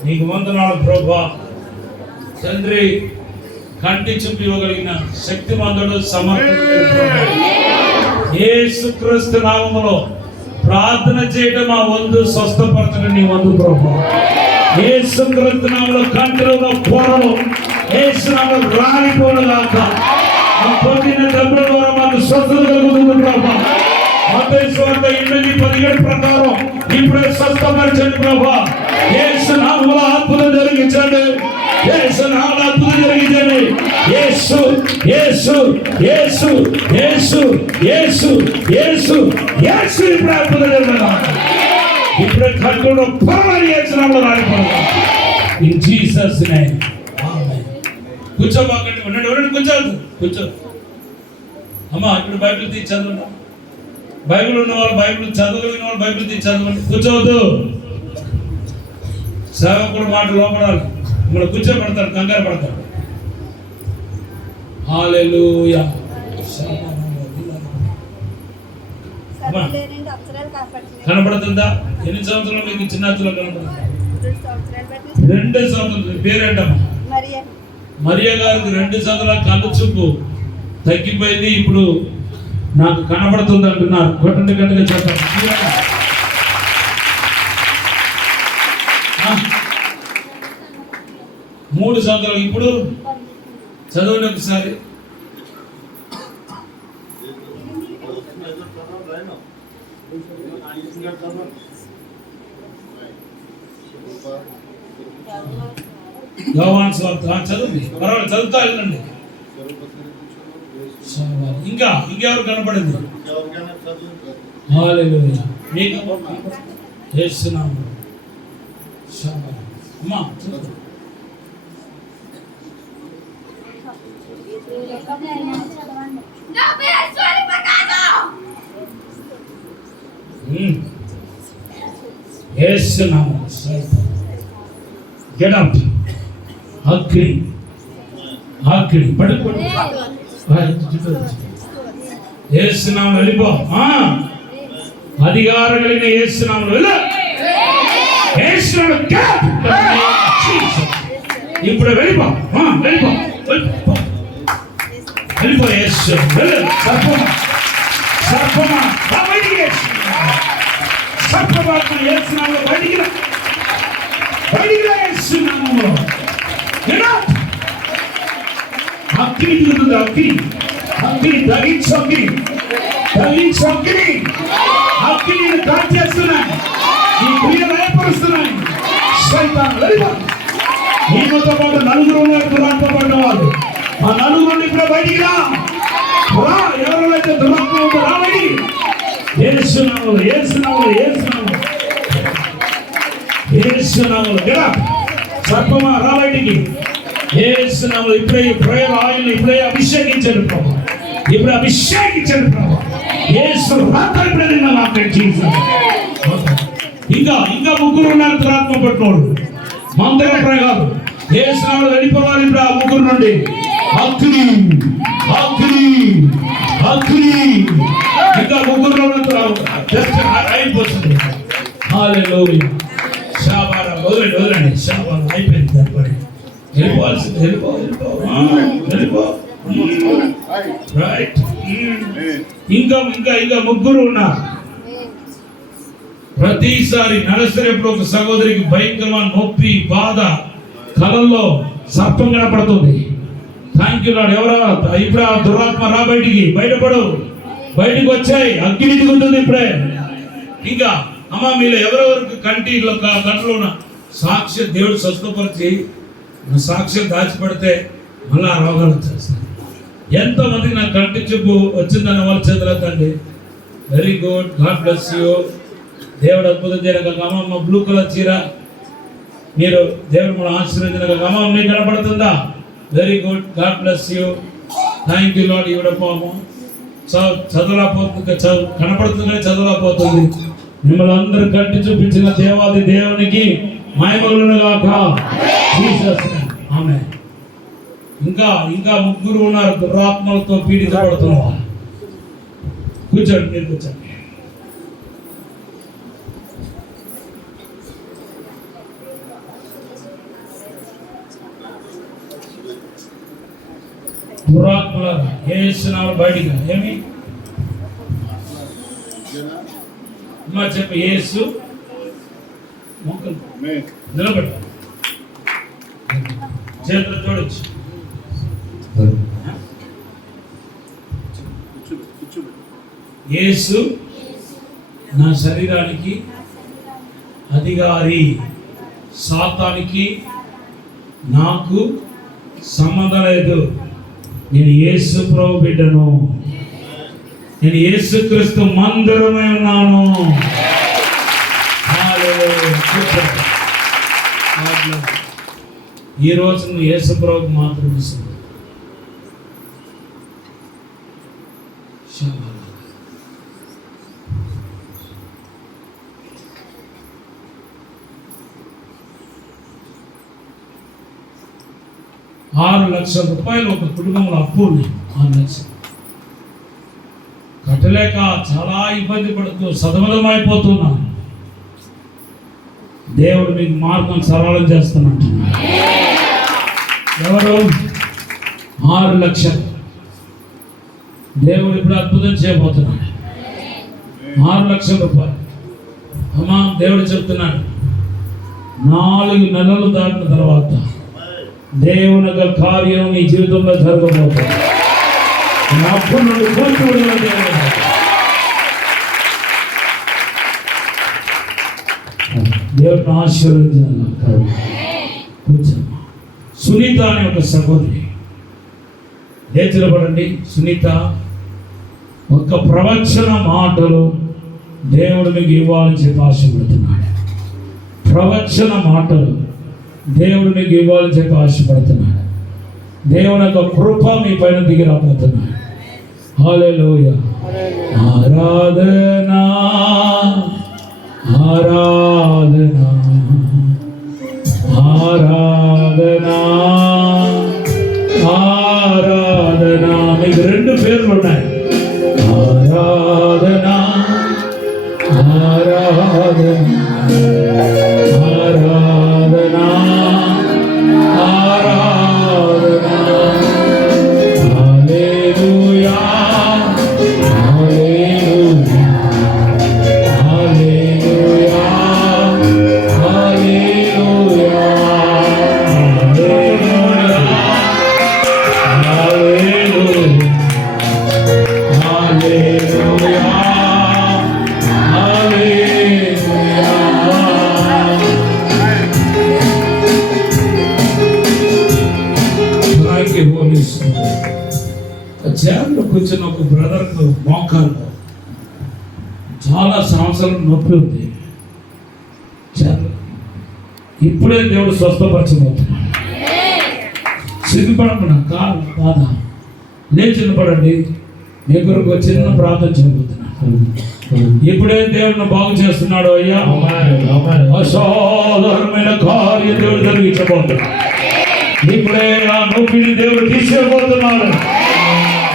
నీకు వందనాలు ప్రభువా. తండ్రి, కంటి చూపు ఇవ్వగలిగిన శక్తిమంతుడు, సమర్థుడు యేసుక్రీస్తు నామములో ప్రార్థన చేయడం మా వంతు, స్వస్థపరచడం నీ వంతు ప్రభువా. యేసుక్రీస్తు నామములో కంటిలో పొరలు యేసు నామములో రాలిపోనుగాక. ఆ పొందిన డబ్బుల ద్వారా మాకు స్వస్థత కలుగుతుంది ప్రభువా. మత్తయి సువార్త 8:17 ప్రకారం ఇప్పుడే స్వస్థపరచండి ప్రభువా. యేసు నామములో అద్భుతం జరిగించండి. యేసు నామములో అద్భుతం జరిగించండి. యేసు యేసు యేసు యేసు యేసు యేసు యేసు ఇప్పుడు అద్భుతం జరగాలి. ఇప్పుడే కంట్లో పొరలు యేసు నామములో రాలిపోనుగాక. In Jesus name. ఆమేన్. కూర్చోబాకండి, ఉండండి, కూర్చో. అమ్మా ఇప్పుడు బైబిల్ తీసి చదవండి. బైబిల్ ఉన్న వాళ్ళు బైబిల్ చదవగలిగిన వాళ్ళు బైబిల్ తీసి చదవండి. కూర్చోవద్దు. సేవకుడు మాట లోపడాలి. మిమ్మల్ని కూర్చోబెడతాడు, కంగారు పడతాడు. హల్లెలూయా. కనపడుతుందా? ఎన్ని సంవత్సరాలు మీకు చిన్న కనపడుతుందా? 2 సంవత్సరాలు. పేరేంటమ్మా? మరియా గారికి 2 సంవత్సరాల కళ్ళు చూపు తగ్గిపోయింది, ఇప్పుడు నాకు కనబడుతుంది అంటున్నారు. కొట్టండి గట్టిగా చెప్పండి. 3 సంవత్సరాలు. ఇప్పుడు చదవండి ఒకసారి. యోహాను సువార్త చదువు, పర్వాలేదు, చదువుతా వెళ్ళండి. ఇంకా ఇంకెవరు కనపడింది? హల్లెలూయా. మీకు యేసునామములో అమ్మా చదువు. యేసునామములో గెట్ అవుట్. అగ్ని పడుకోండి. యేసునామములో వెళ్ళిపో. అధికారం కలిగిన యేసునామములో వెళ్ళు. యేసునామములో ఇప్పుడు వెళ్ళిపో. వెళ్ళిపో. యేసు వెళ్ళు. సర్పమా బయటికి. సర్పమాత్మ యేసునామములో బయటికి రా. యేసునామములో అగ్ని దిగుతుంది. అగ్ని దహించు. అగ్ని కాల్చేస్తున్నాయి. ఈ క్రియలు ఏర్పరుస్తున్నాయి. సైతాను వెళ్ళిపో. నీతో పాటు 4 ఉన్నారు దురాత్మ పడిన వాళ్ళు. ఆ 4 ఇప్పుడు బయటికి రా. ఎవరైతే దురాత్మ ఉందో రా బయటికి. యేసునామములో గెరా. సర్పమా రా బయటికి. యేసునామములో ఇప్పుడే ఈ ప్రయోగ ఆయిల్ని ఇప్పుడే అభిషేకించండి ప్రభు. యేసు రాత్రి ఇప్పుడే నిన్న నాకు జీవితం. ఇంకా 3 ఉన్నారు దురాత్మ పట్టినోడు. మందర ప్రయోగాలు యేసునామములో వెళ్ళిపోవాలి. ఇప్పుడు ఆ 3 నుండి అగ్ని. ఇంకా 3 అయిపోతుంది. హల్లెలూయా. శాబారా వదలండి. శాబారా అయిపోయింది. వెళ్ళిపోవాల్సింది. వెళ్ళిపో. రైట్. ఇంకా 3 ఉన్నారు. ప్రతిసారి నరసరేపుడు ఒక సహోదరికి భయంకరమైన నొప్పి, బాధ, కళల్లో సర్పం కనపడుతుంది. Thank you lord. ఎవరా ఇప్పుడు ఆ దురాత్మ రా, బయటపడు, బయటికి వచ్చాయి. అగ్ని దిగుతుంది ఇప్పుడే. ఇంకా అమ్మ మీలో ఎవరెవరికి కంట్లో ఉన్న సాక్ష్యం దేవుడు స్వస్థపరిచి సాక్ష్యం దాచిపెడితే మళ్ళీ ఆ రోగాలు వచ్చేస్తాయి. ఎంతమందికి నాకు కంటి చూపు వచ్చిందన్న వాళ్ళ చేతులెత్తండి. Very good, God bless you. దేవుడు అద్భుతం చేయక అమ్మ బ్లూ కలర్ చీర మీరు దేవుడు మనం ఆశీర్వదించక అమ్మ మీకు కనపడుతుందా? Very good, God bless you. Thank you Lord. ఇవ్వడము చదవలేకపోతుంది, కనపడుతుందే చదవలేకపోతుంది. మిమ్మల్ని అందరూ కంటి చూపించిన దేవాది దేవునికి మహిమలను గాక. Jesus amen. ఇంకా ముగ్గురు ఉన్నారు దురాత్మలతో పీడించబడుతున్నారు. కూర్చోండి, మీరు కూర్చోండి. దురాత్మల యేసునామములో బయటికి రా. ఏమి అమ్మా చెప్పు. యేసు మొక్కలు నిలబడి చేతులు చూడొచ్చు. యేసు నా శరీరానికి అధికారి. సాతానికి నాకు సంబంధం లేదు. నేను యేసు ప్రభు బిడ్డను. నేను యేసుక్రీస్తు మందిరమై ఉన్నాను. ఈ రోజు నువ్వు యేసు ప్రభుకు మాత్రం ఇస్తుంది. ₹6,00,000 ఒక కుటుంబంలో అప్పు ఉన్నాయి. 6 లక్షలు కట్టలేక చాలా ఇబ్బంది పడుతూ సతమతమైపోతున్నాను. దేవుడు మీకు మార్గం సరళం చేస్తున్నట్టు. ఎవరు? 6 లక్షలు. దేవుడు ఇప్పుడు అద్భుతం చేయబోతున్నాడు. ₹6,00,000. అమ్మా దేవుడు చెప్తున్నాడు, 4 నెలలు దాటిన తర్వాత దేవుని యొక్క కార్యం నీ జీవితంలో జరగబోతుంది. అప్పుడు నుండి కోరుకోవడం దేవుడిని ఆశీర్వదించాలి. కూర్చోమ్మా. సునీత అనే ఒక సహోదరి లేచిలబడండి. సునీత ఒక ప్రవచన మాటలు దేవుడు మీకు ఇవ్వాలని చెప్పి ఆశపడుతున్నాడు. ప్రవచన మాటలు దేవుడు మీకు ఇవ్వాలని చెప్పి ఆశపడుతున్నాడు. దేవుని యొక్క కృప మీ పైన దిగి రాబోతున్నాడు. హల్లెలూయా. ఆరాధనా ఆరాధనా ఆరాధనా ఆరాధనా. మీకు 2 పేర్లు ఉన్నాయి. ఆరాధనా ఆరాధనా ఆరాధనా ఆరాధనా. హల్లెలూయా హల్లెలూయా హల్లెలూయా హల్లెలూయా చైర్లో కూర్చున్న ఒక బ్రదర్కు మోకాలు చాలా సంవత్సరాలు నొప్పి ఉంది. చైర్లో ఇప్పుడే దేవుడు స్వస్థపరచబోతున్నాడు. సిగ్గుపడకుండా కాలు బాధ లేచిన పడండి. మీ కొరకు చిన్న ప్రార్థన చేయబోతున్నాను. ఇప్పుడే దేవుడిని బాగు చేస్తున్నాడు. అయ్యా అసాధారణమైన కార్యం దేవుడు జరిగించబోతున్నాడు. ఇప్పుడే ఆ నొప్పిని దేవుడు తీసేయబోతున్నాడు.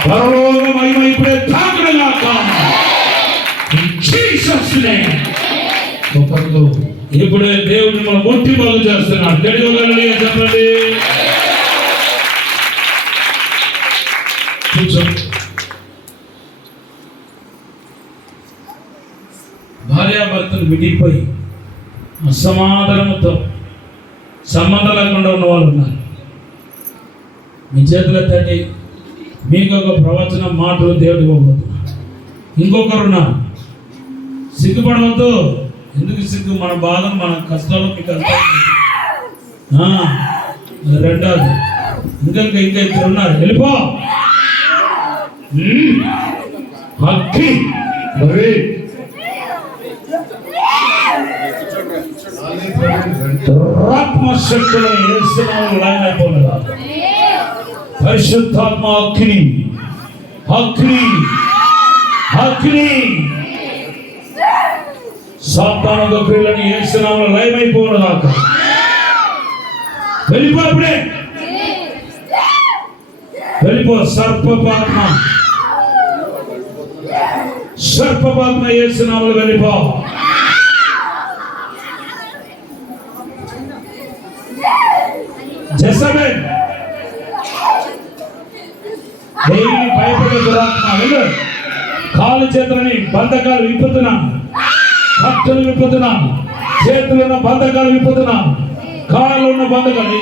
పరలోక మహిమ ఇప్పుడే తాకడగాక. ఇప్పుడే దేవుడు మనం ముట్టి బాగు చేస్తున్నాడు. తెలియగలని చెప్పండి. భార్యాభర్తలు విడిపోయి అసమాధానంతో సంబంధం లేకుండా ఉన్న వాళ్ళు ఉన్నారు. మీ చేతులు ఎత్తండి. మీకు ఒక ప్రవచన మాటలు దేవుడు ఇవ్వబోతున్నారు. ఇంకొకరు ఉన్నారు, సిగ్గుపడవద్దు. ఎందుకు సిగ్గు? మన బాధ, మన కష్టాలు మీకు రెండోది ఇంకా ఇద్దరు ఉన్నారు. వెళ్ళిపో. అక్కి ఆత్మశక్తులను యేసునామములో లైన్ అయిపోయినదా. పరిశుద్ధాత్మ అగ్ని, అగ్ని, అగ్ని సాతాను క్రియలను యేసునామములో లైన్ అయిపోయినదా. వెళ్ళిపో, అప్పుడే వెళ్ళిపో. సర్పపాత్మ, సర్పపాత్మ యేసునామములో వెళ్ళిపో. జెసబెల్ దేని భయపడే దురాత్మ వెళ్ళు. కాలు చేతులని బంధకాలు విప్పుతున్నాను, కట్టులు విప్పుతున్నాను, చేతులు ఉన్న బంధకాలు విప్పుతున్నాను, కాళ్ళు ఉన్న బంధకాలు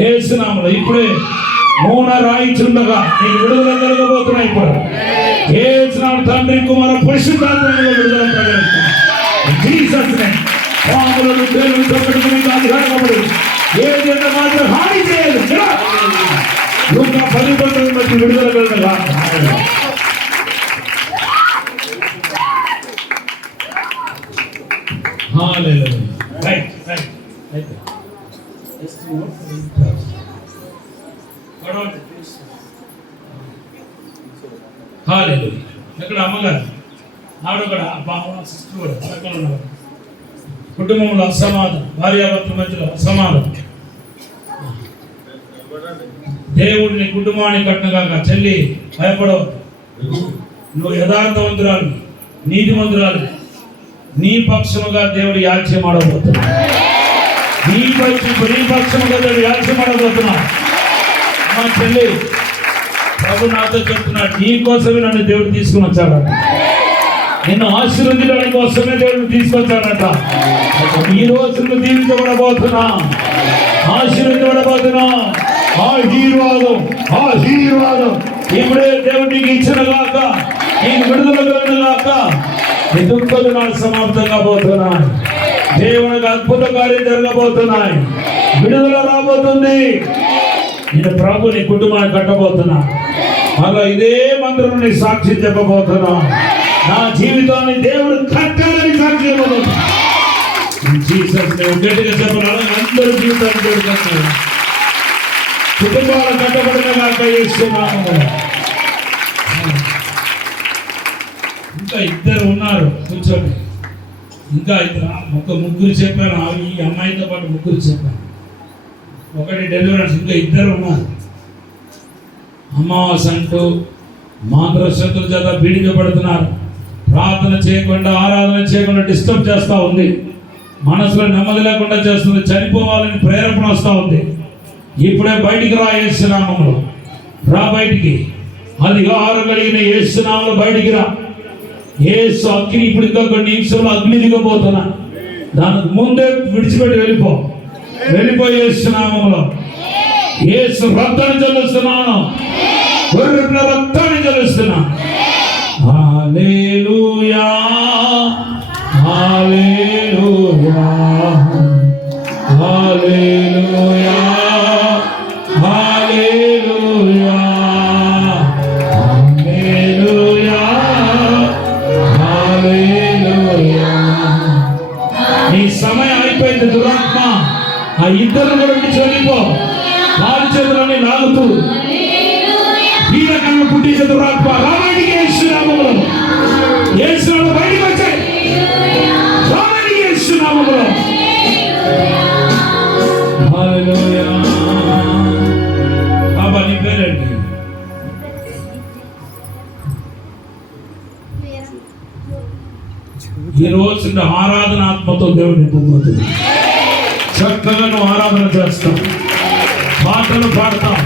యేసునామములో ఇప్పుడే నూనె రాయిచుండగా నీకు విడుదల కలగబోతున్నాయి. ఇప్పుడు యేసునామములో తండ్రి కుమార పరిశుద్ధాత్మలో విడుదల ప్రకటిస్తున్నాను. Jesus name. పాములను తేలును తొక్కడానికి మీకు అధికారపడు. ఏదైనా మాత్రం హాని చేయదు. ఇంకా 10 గంటల బట్టి విడుదల కలగగా. Hallelujah. Right right right. Hallelujah. ఎక్కడ అమ్మగారు? ఆవిడ కూడా బామ్మ సిస్టర్ కూడా పక్కన ఉన్నారు. కుటుంబంలో అసమాధానం, భార్యాభర్తల మధ్యలో అసమాధానం. దేవుడిని కుటుంబాన్ని కట్టగాక. చెల్లి భయపడవు. నువ్వు యథార్థవంతురాలు, నీతిమంతురాలు. నీ పక్షముగా దేవుడు యాజ్యం ఆడబోతున్నా. నీ పక్షముగా దేవుడు యాజ్యం ఆడబోతున్నా. మా చెల్లి, ప్రభు నాతో చెప్తున్నాడు, నీ కోసమే నన్ను దేవుడు తీసుకుని వచ్చాడు. నిన్ను ఆశీర్వదించడానికి కోసమే దేవుడు తీసుకొచ్చాడట. ఈ రోజు నువ్వు దీవించబడబోతున్నా, ఆశీర్వదించబడబోతున్నా. ఆశీర్వాదం, ఆశీర్వాదం ఇప్పుడే దేవుడు నీకు ఇచ్చిన గాక, నీకు విడుదల కలిగిన గాక. నీ దుఃఖాలు నాకు సమాప్తం కాబోతున్నాయి. దేవునికి అద్భుత కార్యం జరగబోతున్నాయి. విడుదల రాబోతుంది. నేను ప్రభు నీ కుటుంబాన్ని కట్టబోతున్నా. అలా ఇదే మందిరం నీ సాక్షి చెప్పబోతున్నా. నా జీవితాన్ని దేవుడు కట్టాలని సాక్షి చెప్పబోతున్నా. జీసస్ గట్టిగా చెప్పాలి. అందరూ జీవితాన్ని దేవుడు కట్టాలి. కుటుంబాలు కట్టబడిన గాక యేసునామములో. ఇంకా ఇద్దరు ఉన్నారు, కూర్చోండి. ఇంకా ఇద్దరు, ముగ్గురు చెప్పాను. ఈ అమ్మాయితో పాటు ముగ్గురు చెప్పాను. ఒకటి డెలివరెన్స్. ఇంకా ఇద్దరు ఉన్నారు. అమావాస అంటూ మాంత్రశక్తుల చేత పీడించబడుతున్నారు. ప్రార్థన చేయకుండా, ఆరాధన చేయకుండా డిస్టర్బ్ చేస్తూ ఉంది. మనసులో నెమ్మది లేకుండా చేస్తుంది. చనిపోవాలని ప్రేరేపణ వస్తూ ఉంది. ఇప్పుడే బయటికి రా యేసునామములో. రా బయటికి. అధికారం కలిగిన యేసునామములో బయటికి రా. యేసు అగ్ని ఇప్పుడు ఇంకా కొన్ని నిమిషంలో అగ్ని దిగబోతున్నా. దానికి ముందే విడిచిపెట్టి వెళ్ళిపో. వెళ్ళిపోయి యేసునామములో. యేసు రక్తాన్ని చెల్లిస్తున్నాను. గొర్రెల రక్తాన్ని చెల్లిస్తున్నా. హల్లెలూయా, హల్లెలూయా, హల్లెలూయా, హల్లెలూయా, హల్లెలూయా, హల్లెలూయా. నీ సమయం అయిపోయింది దురాత్మ. ఆ ఇద్దరు కూడా వెళ్ళిపో. కాలు చేతులని లాగుతూ వీరకన్ను పుట్టించే దురాత్మ రామానికి యేసునామములో. యేసునామములో బయటికి వచ్చాయి. రామానికి యేసునామములో. హల్లెలూయా. బాబా నీ పేరేంటి? ఈ రోజు ఆరాధన ఆత్మతో దేవుడు నింపబోతుంది. చక్కగా నువ్వు ఆరాధన చేస్తావు, పాటలు పాడతావు.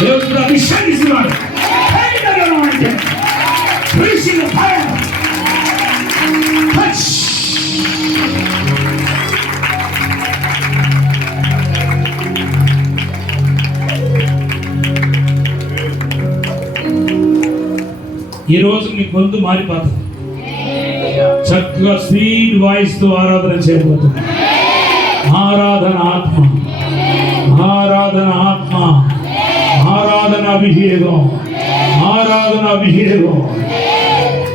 దేవుడు అభిషేకం ఇస్తున్నాడు. ఈరోజు నీ గొంతు మారిపోతుంది. చక్కగా స్వీట్ వాయిస్తో ఆరాధన చేయబోతుంది. ఆరాధన ఆత్మ, ఆరాధన ఆత్మ, ఆరాధన అభిషేకం, ఆరాధన అభిషేకం.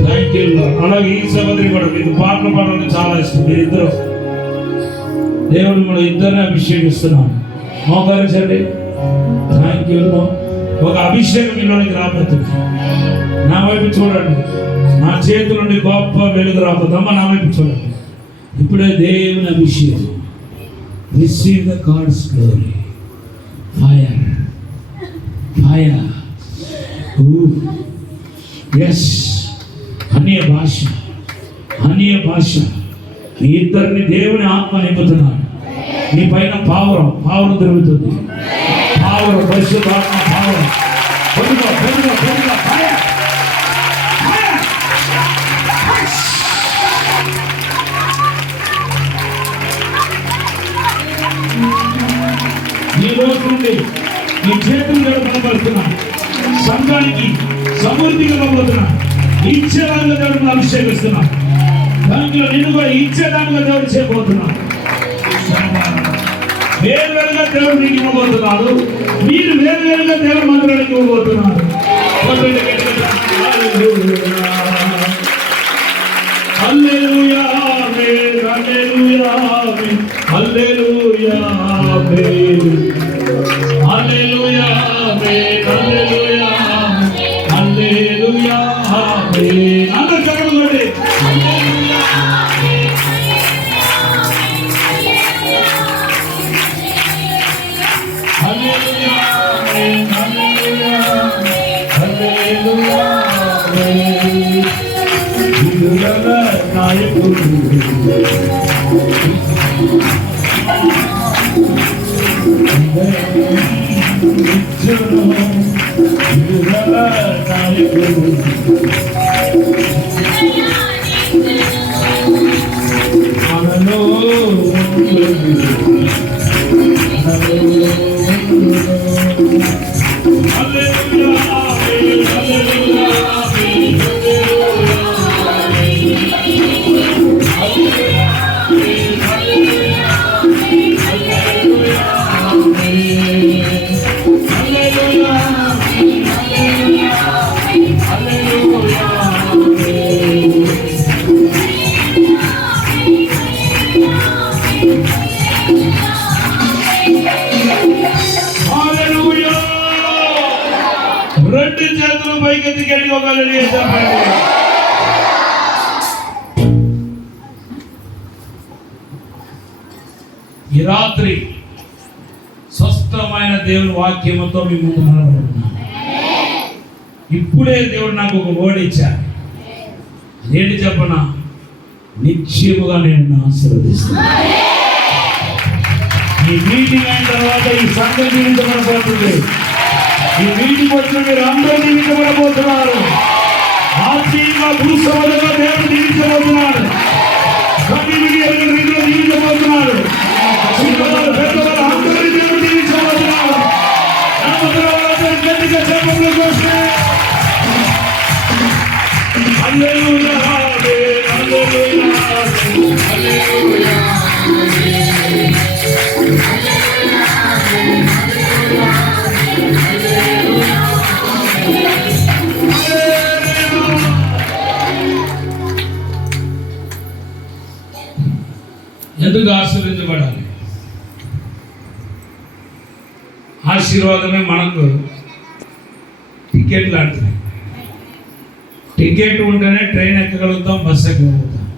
Thank you. అలాగే ఈ సహోదరి కూడా మీకు పాటలు పాడాలని చాలా ఇష్టం. మీరిద్దరు దేవుడు మన ఇద్దరిని అభిషేకిస్తున్నాను. మోకరించండి. Thank you. ఒక అభిషేకం మీలోనికి రాబోతుంది. నా వైపు చూడండి. నా చేతుల నుండి గొప్ప వెలుగు రాబోతుందమ్మా. నా వైపు చూడండి. ఇప్పుడే దేవుని అభిషేకం. Receive the God's glory. Fire, fire. Yes. అన్య భాష, అన్య భాష. మీ ఇద్దరిని దేవుని ఆత్మ నింపుతున్నాడు. మీ పైన పావురం తిరుగుతుంది. పావురం, పరిశుద్ధాత్మ పావురం. పొందుకో, పొందుకో, పొందుకో. Fire, fire. ఈ రోజు నుండి ఈ చేతులు బలపడుతున్నాను. సంఘానికి సమృద్ధిగా ఇవ్వబోతున్నాను. ఇచ్చేదానిగా దేవుడిని అభిషేకిస్తున్నాను. దాంట్లో నేను కూడా ఇచ్చేదానిగా దేవుడు చేయబోతున్నాను. వేరువేరుగా దేవుడు మీకు ఇవ్వబోతున్నాడు. మీరు వేరువేరుగా దేవుడు మందిరానికి ఇవ్వబోతున్నారు. హల్లెలూయా, ఆమేన్. హల్లెలూయా, ఆమేన్. హల్లెలూయా, ఆమేన్. హల్లెలూయా, ఆమేన్. హల్లెలూయా, ఆమేన్. హల్లెలూయా, ఆమేన్. అందరూ చదవండి. హల్లెలూయా, ఆమేన్. హల్లెలూయా, ఆమేన్. హల్లెలూయా, ఆమేన్. విడుదల నాయకుడు, విడుదల నాయకుడు. మనలో హల్లెలూయా, ఆమేన్. హల్లెలూయా, ఆమేన్. రెండు చేతులు పైకెత్తి గడి ఒక చెప్పండి. ఈ రాత్రి స్వస్థమైన దేవుని వాక్యముతో మీ ముందు నిలబడుతున్నాను. ఇప్పుడే దేవుడు నాకు ఒక వర్డ్ ఇచ్చాడు. ఏంటి చెప్పనా? నిశ్చయముగా నేను ఆశీర్వదిస్తాను. ఈ మీటింగ్ అయిన తర్వాత ఈ సంఘం జీవించబడబోతుంది. ఈ మీటింగ్ వచ్చిన మీరు అందరూ జీవించబడబోతున్నారు. ఆత్మీయంగా భూసమలుగా దేవుడు జీవించబోతున్నాడు. రీతిలో జీవించబోతున్నాడు. చిన్నవాళ్ళు పెద్దవాళ్ళు అందరూ దేవుడు జీవించబోతున్నాడు. గట్టిగా చెప్పండి. హల్లెలూయా, ఆమేన్. హల్లెలూయా, హల్లెలూయా. ఎందుకు ఆశీర్వదించబడాలి? ఆశీర్వాదమే మనకు టికెట్ లాంటిది. టికెట్ ఉంటేనే ట్రైన్ ఎక్కగలుగుతాం, బస్సు ఎక్కగలుగుతాం.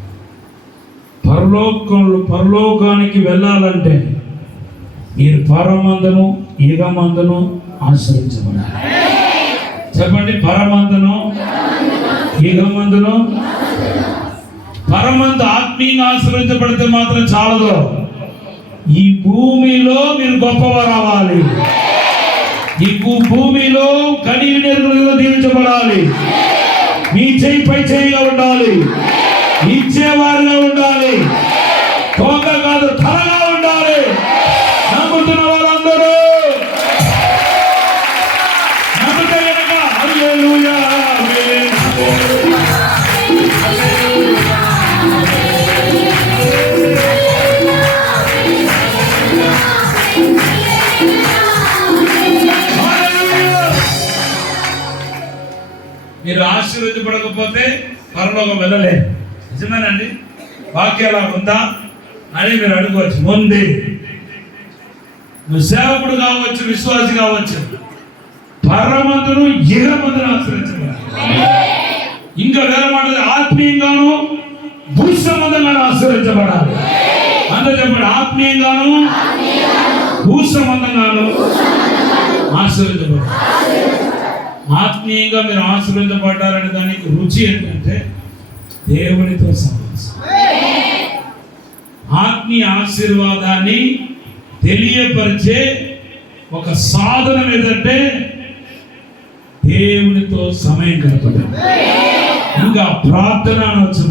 పరలోకానికి వెళ్ళాలంటే మీరు పరమందును యుగమందును ఆశ్రయించబడాలి. చెప్పండి. పరమందును యుగమందును. పరమందు ఆత్మీయంగా ఆశ్రయించబడితే మాత్రం చాలదు. ఈ భూమిలో మీరు గొప్పవారు అవ్వాలి. ఈ భూమిలో కనీవి నెరుగులుగా దీవించబడాలి. మీ చేయి పై చేయిగా ఉండాలి. ఇచ్చేవారిగా ఉండాలి. తోక కాదు, తలగా ఉండాలి. నమ్ముతున్న వాళ్ళందరూ నమ్ముతే కనుక హల్లెలూయా, ఆమేన్. ఆచరించకపోతే పరలోకం వెళ్ళలేదు. నిజమేనండి? వాక్యాల ఉందా అని మీరు అడుగువచ్చు. ఉంది. నువ్వు సేవకుడు కావచ్చు, విశ్వాసి కావచ్చు, పరమందును ఇహమందును ఆశ్రయించబడాలి. ఇంకా వేరే మాటలు ఆత్మీయంగాను భూ సంబంధంగాను ఆశ్రయించబడాలి. అంత చెప్పండి, ఆత్మీయంగాను భూ సంబంధంగాను ఆశ్రయించబడాలి. ఆత్మీయంగా మీరు ఆశ్రయించబడ్డారనే దానికి రుచి ఏంటంటే దేవునితో సమాసం. ఆత్మీయ ఆశీర్వాదాన్ని తెలియపరిచే ఒక సాధనం ఏదంటే దేవునితో సమయం గడపడం. ఇంకా ప్రార్థన అనొచ్చు.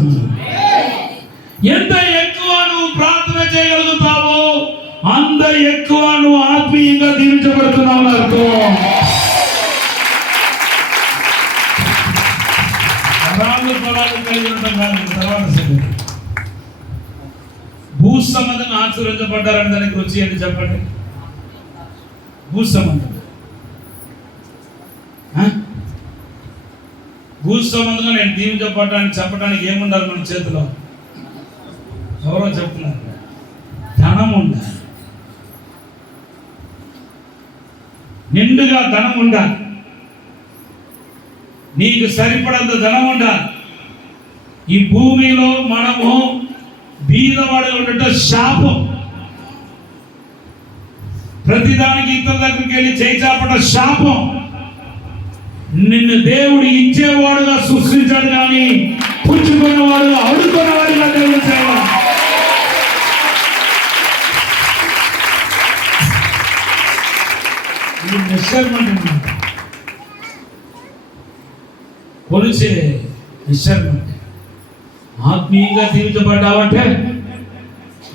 ఎంత ఎక్కువ నువ్వు ప్రార్థన చేయగలుగుతావో అంత ఎక్కువ నువ్వు ఆత్మీయంగా దీవించబడుతున్నావు అర్థం. ఫలాలు కలిగి ఉండటం కాదు తర్వాత సంగతి. భూ సంబంధంగా ఆశీర్వదించబడ్డారని దానికి రుచి ఏంటి చెప్పండి? భూ సంబంధం. భూ సంబంధంగా నేను దీవించబడ్డాన్ని చెప్పడానికి ఏముండాలి మన చేతిలో? ఎవరో చెప్తున్నారు, ధనం ఉండాలి. నిండుగా ధనం ఉండాలి. నీకు సరిపడంత ధనం ఉండాలి. ఈ భూమిలో మనము బీదవాడు ఉండటం శాపం. ప్రతిదానికి ఇతరుల దగ్గరికి వెళ్ళి చేయి చాపడం శాపం. నిన్ను దేవుడు ఇచ్చేవాడుగా సృష్టించాడు, కానీ పుచ్చుకున్నవాడు అడుగుకున్నవాడుగా దేవుడు చేయాలి. ఇది మెషర్మెంట్, కొలిచే మెషర్మెంట్. ఆత్మీయంగా దీవించబడ్డావంటే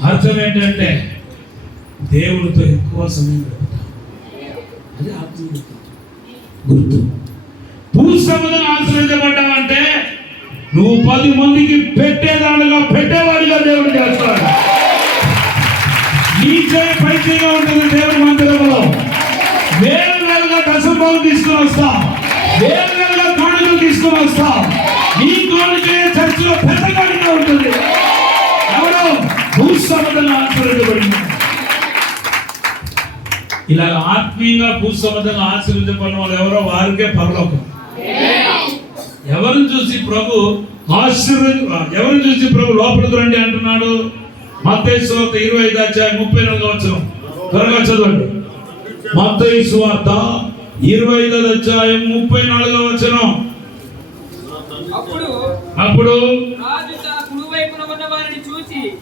అర్థం ఏంటంటే దేవుడితో ఎక్కువ సమయం గడుపుతాం. అది ఆత్మీయ గుర్తు. భూసముద్రం ఆశ్రయించబడ్డావంటే నువ్వు 10 మందికి పెట్టేదానిగా పెట్టేవాడిగా దేవుడు చేస్తాడు. నీ చేయి పైచేగా ఉంటుంది దేవుడి మందిరంలో. వేరువేరుగా దశభాగం తీసుకుని వస్తాం, వేరువేరుగా కానుకలు తీసుకుని వస్తాం. నీ కానుకే చర్చిలో పెద్ద కానుక ఉంటుంది. ఎవరో భూసముద్రం ఆశ్రయించబడింది. ఇలా ఆత్మీయంగా భూసముద్రంగా ఆశీర్వదించబడిన వాళ్ళు ఎవరో వారికే పరలోకం. ఎవరిని చూసి ప్రభు ఎవరిని చూసి ప్రభు లోపలికి రండి అంటున్నాడు? మత్తయి సువార్త 25:34 త్వరగా చదవండి. మత్తయి సువార్త 25:34. అప్పుడు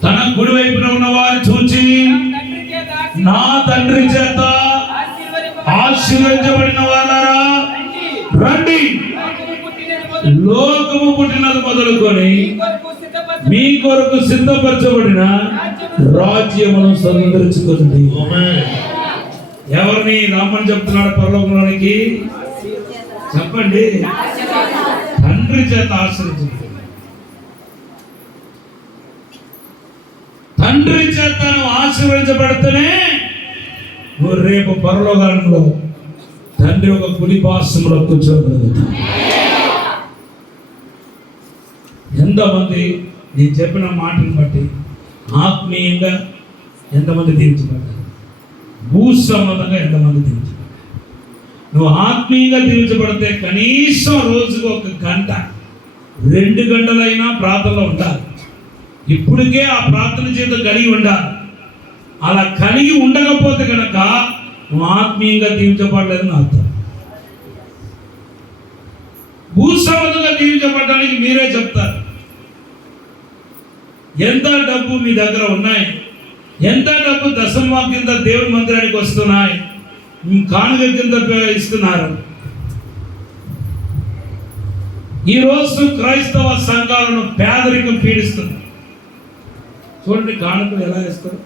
తన కుడి వైపున ఉన్న వారిని చూచి నా తండ్రి చేత ఆశీర్వదించబడిన వాళ్ళారా రండి, లోకము పుట్టినది మొదలుకొని మీ కొరకు సిద్ధపరచబడిన రాజ్యమును స్వతంత్రించుకుంది. ఎవరిని రమ్మని చెప్తున్నాడు పరలోకంలోనికి? చెప్పండి. తండ్రి చేత ఆశీర్వదించబడి, తండ్రి చేత నువ్వు ఆశీర్వదించబడితేనే నువ్వు రేపు పరలోకంలో తండ్రి ఒక కుడి పార్శ్వంలో కూర్చోగలుగుతావు. ఎంతమంది నేను చెప్పిన మాటను బట్టి ఆత్మీయంగా ఎంతమంది దీవించబడ్డారు? భూ సంబంధంగా ఎంతమంది దీవించబడ్డారు? నువ్వు ఆత్మీయంగా దీవించబడితే కనీసం రోజుకు 1 గంట 2 గంటలైనా ప్రార్థనలో ఉండాలి. ఇప్పటికే ఆ ప్రార్థన చేత కలిగి ఉండాలి. అలా కలిగి ఉండకపోతే కనుక నువ్వు ఆత్మీయంగా దీవించబడలేదని అర్థం. భూసంబంధంగా దీవించబడడానికి మీరే చెప్తారు. ఎంత డబ్బు మీ దగ్గర ఉన్నాయి, ఎంత డబ్బు దశమ కింద దేవుడి మందిరానికి వస్తున్నాయి, కానుక కింద ఇస్తున్నారు. ఈరోజు క్రైస్తవ సంఘాలను పేదరికం పీడిస్తుంది. చూడండి, కానుకలు ఎలా ఇస్తారు?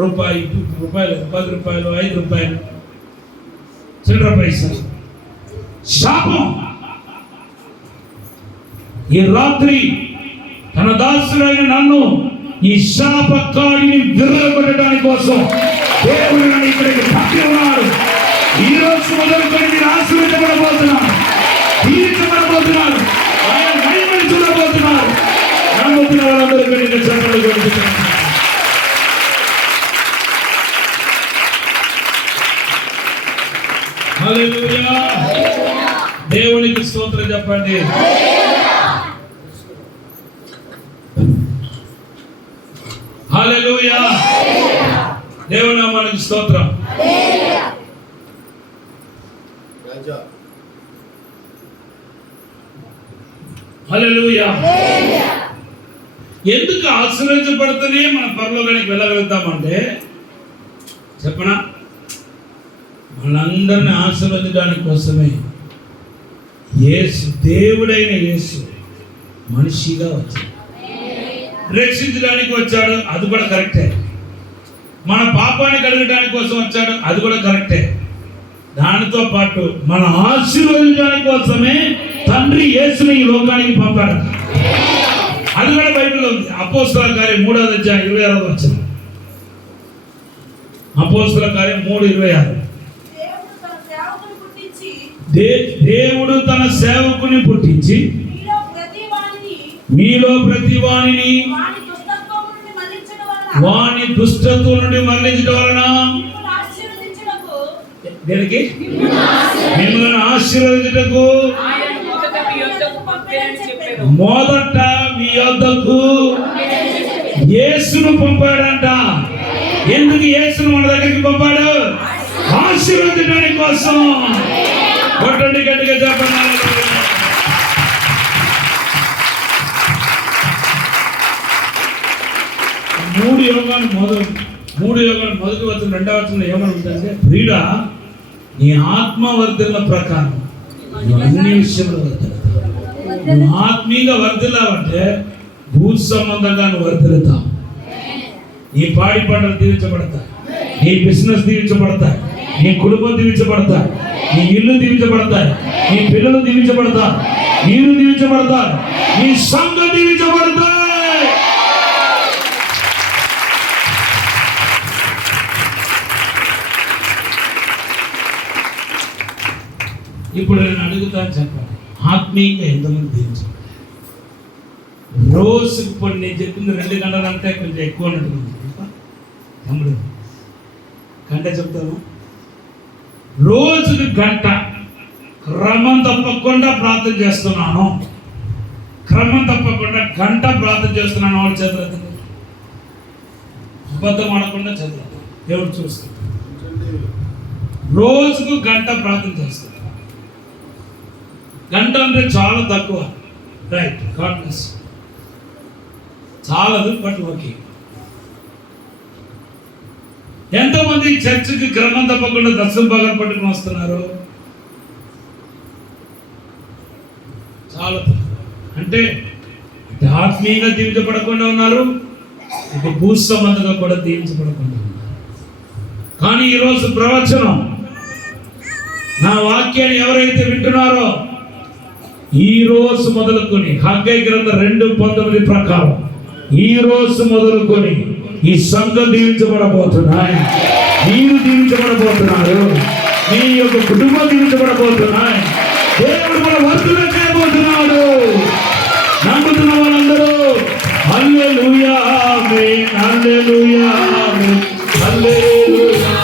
రూపాయి, 2 రూపాయలు, 10 రూపాయలు, 5 రూపాయలు, చిల్లర పైసలు. శాపం. ఈ రాత్రి తన దాసుడైన నన్ను ఈ శాపకాడిని విరగొట్టడానికి కోసం దేవుడు నన్ను ఇక్కడికి పంపి ఉన్నాడు. ఈ రోజు మొదలుకొని మీరు ఆశీర్వదించబడబోతున్నారు, దీవించబడబోతున్నారు. నమ్ముతున్న వాళ్ళందరూ గట్టిగా చప్పట్లు కొడుతున్నారు. హల్లెలూయా. దేవునికి స్తోత్రం చెప్పండి. హల్లెలూయా. దేవుని నామానికి స్తోత్రం. హల్లెలూయా. ఎందుకు ఆశీర్వదించబడితేనే మన పరలోకానికి వెళ్ళగలుగుతామంటే చెప్పనా, మనందరిని ఆశీర్వదించడానికి కోసమే యేసు, దేవుడైన యేసు మనిషిగా వచ్చాడు. రక్షించడానికి వచ్చాడు, అది కూడా కరెక్టే. మన పాపాన్ని కడగడానికి కోసం వచ్చాడు, అది కూడా కరెక్టే. దానితో పాటు మన ఆశీర్వదించడానికి కోసమే తండ్రి యేసుని ఈ లోకానికి పంపాడు. అది కూడా బైబిల్లో ఉంది. అపోస్తల కార్యం 3వ అధ్యాయం 26వ వచనం. అపోస్తల కార్యం 3:26. దేవుడు తన సేవకుని పుట్టించి మీలో ప్రతి వాణిని వాని దుష్టత్వం నుండి మరణించడం వలన దేనికి మిమ్మల్ని ఆశీర్వదించుటకు మొదట మీ యొద్దకు యేసును పంపాడంట. ఎందుకు యేసును మన దగ్గరికి పంపాడు? ఆశీర్వదించడానికి కోసం. కొట్టండి గట్టిగా చెప్పండి. మూడు యోగాలు మొదటి వచ్చిన 2వ వచనంలో ఏమని ఉందంటే, ప్రియుడ నీ ఆత్మ వర్ధిల్ల ప్రకారం అన్ని విషయంలో వర్ధిల్లుతావు. ఆత్మీయంగా వర్ధిల్లావంటే భూ సంబంధంగా నువ్వు వర్ధిల్లుతావు. నీ పాడి పంటలు దీవించబడతాయి, నీ బిజినెస్ దీవించబడతాయి, నీ కుటుంబం దీవించబడతాయి, నీ ఇల్లు దీవించబడతాయి, నీ పిల్లలు దీవించబడతారు, మీరు దీవించబడతారు, నీ సంఘం దీవించబడతాయి. ఇప్పుడు నేను అడుగుతాను, చెప్పండి, ఆత్మీయంగా ఎంతమంది దీవించబడ్డారు? రోజుకి ఇప్పుడు నేను చెప్పింది 2 గంటలు అంటే కొంచెం ఎక్కువ ఉన్నట్టు తమ్ముడు గంట చెప్తాను. రోజుకి గంట క్రమం తప్పకుండా ప్రార్థన చేస్తున్నాను. క్రమం తప్పకుండా గంట ప్రార్థన చేస్తున్నాను. వాడు చదువుతుంది, అబద్ధం ఆడకుండా చదువుతుంది, దేవుడు చూస్తుంది. రోజుకు గంట ప్రార్థన చేస్తాను. గంట అంటే చాలా తక్కువ, రైట్? God bless. చాలదు, బట్ ఓకే. ఎంతమంది చర్చికి క్రమం తప్పకుండా దశమ భాగం పట్టుకుని వస్తున్నారు? చాలా తక్కువ. అంటే ఆత్మీయంగా దీవించబడకుండా ఉన్నారు, ఇక భూ సంబంధంగా కూడా దీవించబడకుండా ఉన్నారు. కానీ ఈరోజు ప్రవచనం, నా వాక్యాన్ని ఎవరైతే వింటున్నారో ఈ రోజు మొదలుకొని హగ్గై గ్రంథం 2:19 ప్రకారం ఈ రోజు మొదలుకొని ఈ సంఘం దీవించబడబోతున్నాయి, మీరు దీవించబడబోతున్నారు, మీ యొక్క కుటుంబం దీవించబడబోతున్నాయి. దేవుడు మన వర్ధన చేయబోతున్నాడు. నమ్ముతున్న వాళ్ళందరూ హల్లెలూయా ఆమేన్, హల్లెలూయా ఆమేన్, హల్లెలూయా.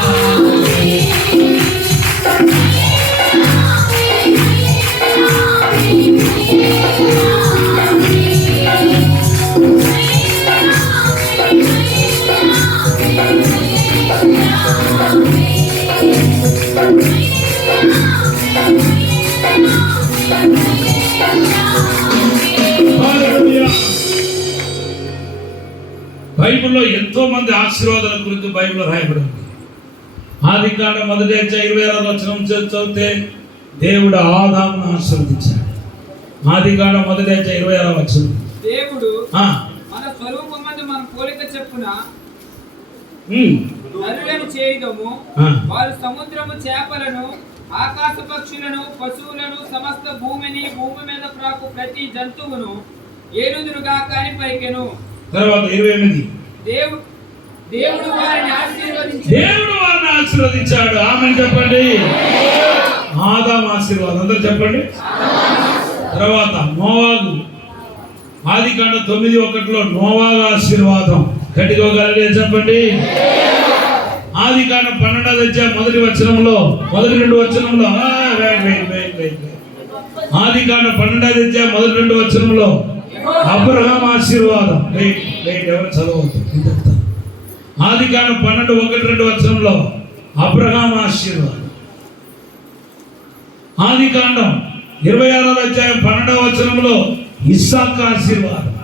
బైబిల్లో ఎంతో మంది ఆశీర్వాదాల గురించి బైబిల్లో రాయబడి ఉంది. ఆదికాండం 1వ అధ్యాయం 26వ వచనం చదివితే దేవుడు ఆదామును ఆశీర్వదించాడు. ఆదికాండం 1వ అధ్యాయం 26వ వచనం, దేవుడు మన స్వరూపమందు మన పోలిక చెప్పున నరులను చేయుదము, వారు సముద్రము చేపలను, ఆకాశ పక్షులను, పశువులను, సమస్త భూమిని, భూమి మీద ప్రాకు ప్రతి జంతువును ఏలుదురుగా కాని పలికెను. తర్వాత 28, దేవుడు వారిని ఆశీర్వదించాడు. ఆమేన్ చెప్పండి. ఆదాము ఆశీర్వాదం అందరూ చెప్పండి. తర్వాత మోవాబు ఆదికాండం 9:1 నోవాహు ఆశీర్వాదం. గట్టిగా చెప్పండి. ఆదికాండం 12వ అధ్యాయం మొదటి మొదటి 2 వచనంలో ఆదికాండం 12వ అధ్యాయం మొదటి 2 వచనంలో అబ్రహాం ఆశీర్వాదం. ఎవరు చదవద్దు. ఆదికాండం 12:1-2 వచనంలో అబ్రహాం ఆశీర్వాదం. ఆదికాండం 26వ అధ్యాయం 12వ వచనంలో ఇస్సాకు ఆశీర్వాదం.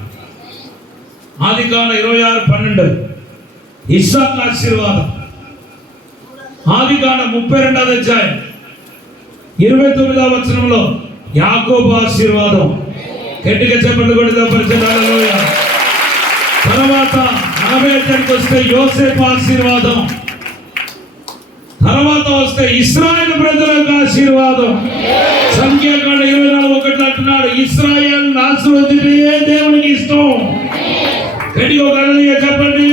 ఆదికాండం 26:12 ఇస్సాకు ఆశీర్వాదం. ఆదికాండం 32వ అధ్యాయం 29వ వచనంలో యాకోబు ఆశీర్వాదం. గట్టిగా చెప్పండి కూడా పరిచయాలలో. తర్వాత 40వ అధ్యాయానికి వస్తే యోసేపు ఆశీర్వాదం. తర్వాత వస్తే ఇశ్రాయేలు ప్రజలకు ఆశీర్వాదం. సంఖ్యాకాండం 24:1 అంటున్నాడు, ఇశ్రాయేలు ఆశీర్వదించే దేవునికి ఇష్టం. గట్టిగా చెప్పండి.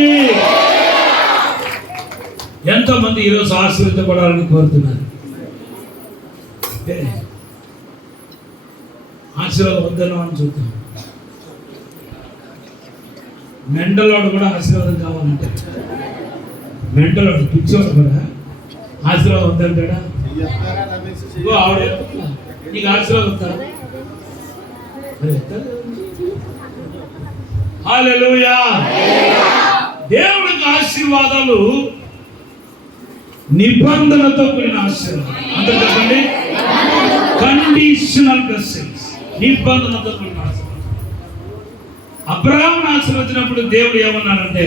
ఎంతమంది ఈరోజు ఆశీర్వదించబడాలని కోరుతున్నారు? ఆశీర్వాదం వద్దను అని చూద్దాం. మెంటలోడు కూడా ఆశీర్వాదం కావాలంటే, మెంటలోడు పిచ్చోడు కూడా ఆశీర్వాదం వద్దంటాడా? ఆవిడ నీకు ఆశీర్వాదం వస్తారా? హల్లెలూయా. దేవుడికి ఆశీర్వాదాలు నిబంధనతో కూడిన ఆశీర్వాదం. అంతే చెప్పండి. కండిషనల్ బ్లెస్సింగ్స్, నిబంధనతో కూడిన ఆశీర్వాదం. అబ్రహామును ఆశీర్వదించినప్పుడు దేవుడు ఏమన్నాడంటే,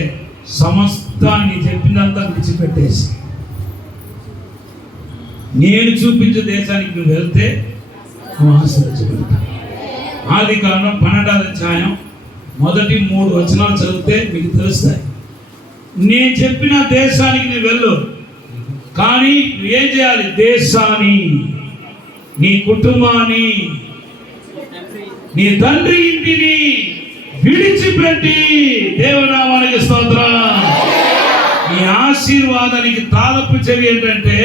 సమస్తాన్ని చెప్పినంత విడిచిపెట్టేసి నేను చూపించే దేశానికి నువ్వు వెళ్తే నువ్వు ఆశీర్వదించబడతావు. ఆదికాండం 12వ అధ్యాయం మొదటి 3 వచనాలు చదివితే మీకు తెలుస్తాయి. నేను చెప్పిన దేశానికి నువ్వు వెళ్ళు, కానీ నువ్వేం చేయాలి? దేశాన్ని, నీ కుటుంబాన్ని, నీ తండ్రి ఇంటిని విడిచిపెట్టి, దేవునామానికి స్తోత్రం. నీ ఆశీర్వాదానికి తాళపు చెవి ఏంటంటే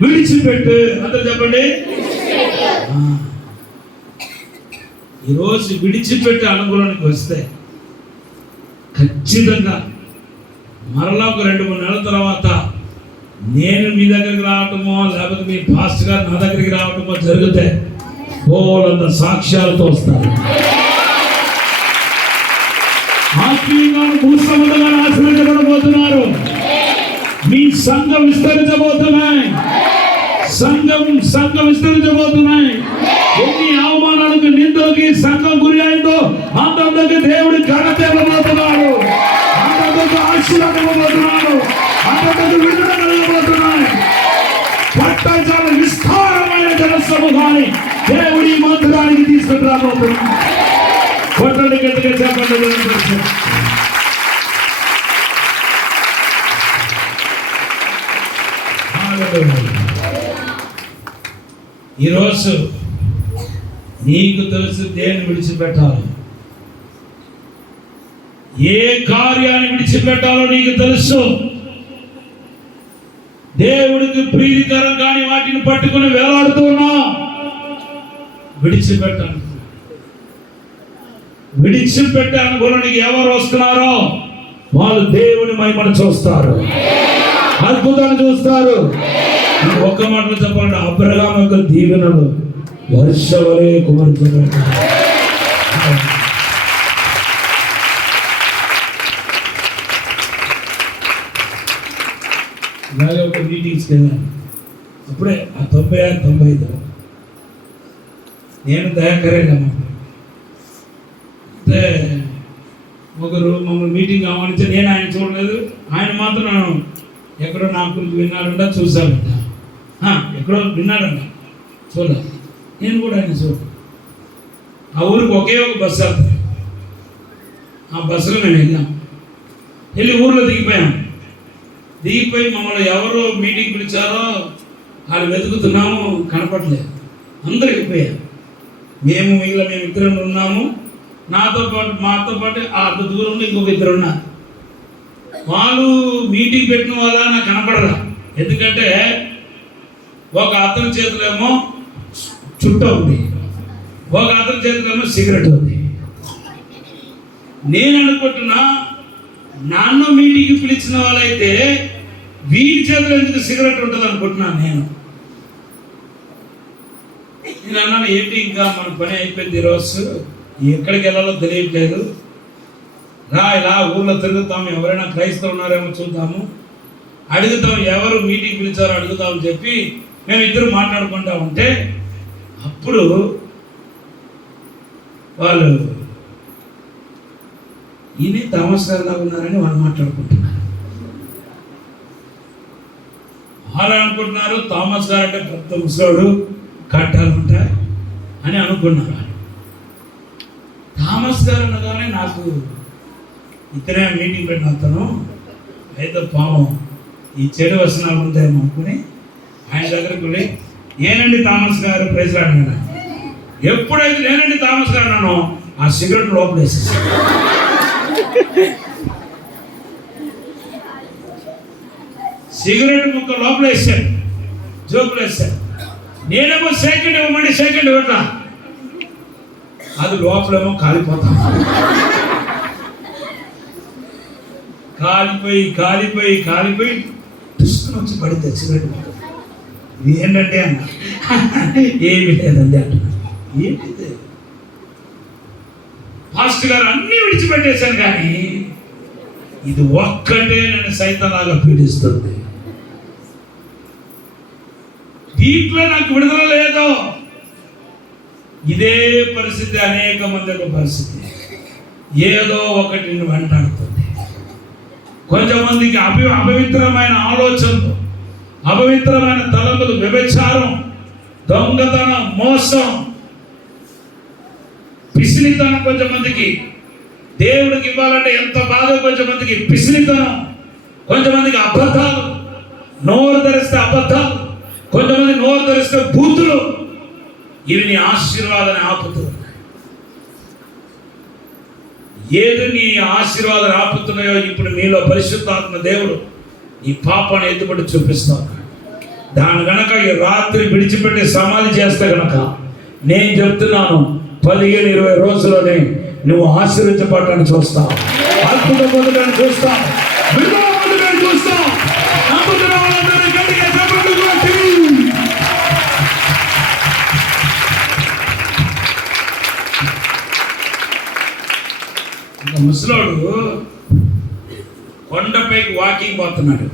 విడిచిపెట్టు. అందరూ చెప్పండి. ఈరోజు విడిచిపెట్టే అనుకూలానికి వస్తే ఖచ్చితంగా మరలా ఒక 2-3 నెలల తర్వాత నేను మీ దగ్గరికి రావటమో లేకపోతే మీ పాస్టర్ గారు నా దగ్గరికి రావటమో జరిగితే బోలంత సాక్ష్యాలతో వస్తారు. ఆత్మీయంగా భూసముద్రంగా ఆశ్రయించబడబోతున్నారు. మీ సంఘం విస్తరించబోతున్నాయి. సంఘం విస్తరించబోతున్నాయి. ఎన్ని అవమానాలకు, నిందలకి సంఘం గురి అయిందో అంతకు దేవుడి ఘనత ఇవ్వబోతున్నాడు. అంతకు ఆశీర్వాదం ఇవ్వబోతున్నాడు. అంతకు విడుదల కలగబోతున్నాయి. పట్టణాల విస్తారమైన జన సమూహాన్ని దేవుడి మందిరానికి తీసుకుని రాబోతున్నాడు. కొట్టండి గట్టిగా చెప్పండి. ఈరోజు నీకు తెలుసు దేన్ని విడిచిపెట్టాలి, ఏ కార్యాన్ని విడిచిపెట్టాలో నీకు తెలుసు. దేవుడికి ప్రీతికరం కాని వాటిని పట్టుకుని వేలాడుతున్నా విడిచిపెట్టే అనుభవానికి ఎవరు వస్తున్నారో వాళ్ళు దేవుని మహిమను చూస్తారు, అద్భుతాన్ని చూస్తారు. ఒక్క మాటలో చెప్పాలంటే అబ్రహాము యొక్క దీవెనలు వర్షవలే కుమరించబడతాయి. ఇలాగే ఒక మీటింగ్స్కి వెళ్ళాను. అప్పుడే ఆ 96-95 నేను దయాకరేనమ్మా. అంటే ఒకరు మమ్మల్ని మీటింగ్ ఆహ్వానించి నేను ఆయన చూడలేదు, ఆయన మాత్రం ఎక్కడో నా గురించి విన్నారంట, చూశానంట. ఎక్కడో విన్నాడంట, చూడలేదు. నేను కూడా ఆయన చూడ. ఆ ఊరికి ఒకే ఒక బస్సు వెళ్తాను. ఆ బస్సులో మేము వెళ్ళి ఊర్లో దిగిపోయి మమ్మల్ని ఎవరు మీటింగ్ పిలిచారో వాళ్ళు వెతుకుతున్నాము, కనపడలేదు. అందరూ వెళ్ళిపోయారు. మేము ఇద్దరు ఉన్నాము. మాతో పాటు అంత దూరంలో ఇంకొక 2 ఉన్నారు. వాళ్ళు మీటింగ్ పెట్టిన వాళ్ళ నాకు కనపడరా. ఎందుకంటే ఒక అతని చేతిలో చుట్ట ఉంది, ఒక అతని చేతిలో సిగరెట్ ఉంది. నేను అనుకుంటున్నా నన్ను మీటింగ్కి పిలిచిన వాళ్ళైతే వీరి చేతిలో ఎందుకు సిగరెట్ ఉంటుంది అనుకుంటున్నాను నేను అన్నాను ఏంటి ఇంకా మన పని అయిపోయింది ఈరోజు ఎక్కడికి వెళ్ళాలో తెలియట్లేదు ఇలా ఊళ్ళో తిరుగుతాం ఎవరైనా క్రైస్తవులు ఉన్నారేమో చూద్దాము అడుగుతాం ఎవరు మీటింగ్ పిలిచారో అడుగుతామని చెప్పి మేము ఇద్దరు మాట్లాడుకుంటా ఉంటే అప్పుడు వాళ్ళు ఈయన థామస్ గారు లాగా ఉన్నారని వాళ్ళు మాట్లాడుకుంటున్నారు. వాళ్ళు అనుకుంటున్నారు థామస్ గారు అంటే పెద్ద ముసలోడు కట్టాలు ఉంటాయి అని అనుకున్నారు. థామస్ గారు అనగానే నాకు ఇతనే మీటింగ్ పెట్టిన అతను అయితే పాపం ఈ చెడు వచనాలు ఉంటాయేమో అనుకుని ఆయన దగ్గరికి వెళ్ళి ఏనండి థామస్ గారు ప్రైజ్ అడిగినా ఎప్పుడైతే నేనండి థామస్ గారు అన్నానో ఆ సిగరెట్ లోపల వేసేసి సిగరెట్ ముక్క లోపల వేసాడు జోకులు వేసాడు నేనేమో సెకండ్ ఇవ్వమండి సెకండ్ ఇవ్వట్లా అది లోపలేమో కాలిపోతాం కాలిపోయి తీసుకుని వచ్చి పడితే సిగరెట్ ముక్క ఇది ఏంటంటే అన్న ఏమి లేదండి అంటున్నా ఏంటిది పాస్టర్ గారు అన్నీ విడిచిపెట్టేశాను కానీ ఇది ఒక్కటే నన్ను సైతంలాగా పీడిస్తుంది దీంట్లో నాకు విడుదల లేదు. ఇదే పరిస్థితి అనేక మంది యొక్క పరిస్థితి ఏదో ఒకటి వెంటాడుతుంది. కొంతమందికి అపవిత్రమైన ఆలోచనలు అపవిత్రమైన తలంపులు వ్యభిచారం దొంగతనం మోసం పిసినితనం కొంతమందికి దేవుడికి ఇవ్వాలంటే ఎంత బాధ కొంతమందికి పిసినితనం కొంతమందికి అబద్ధాలు నోరు ధరిస్తే అబద్ధాలు కొంతమంది నోరు ధరిస్తే బూతులు ఇవి నీ ఆశీర్వాదాన్ని ఆపుతున్నాయి. ఏది నీ ఆశీర్వాదాలు ఆపుతున్నాయో ఇప్పుడు మీలో పరిశుద్ధాత్మ దేవుడు ఈ పాపాన్ని ఎత్తుపడి చూపిస్తాను. దాని గనక ఈ రాత్రి విడిచిపెట్టి సమాధి చేస్తే గనక నేను చెప్తున్నాను 15-20 రోజుల్లోనే నువ్వు ఆశీర్వదించబడటాన్ని చూస్తావు, అద్భుతం పొందడాన్ని చూస్తావు, విడుదల పొందడాన్ని చూస్తావు. ఇంకా ముసలోడు కొండపైకి వాకింగ్ పోతున్నాడు.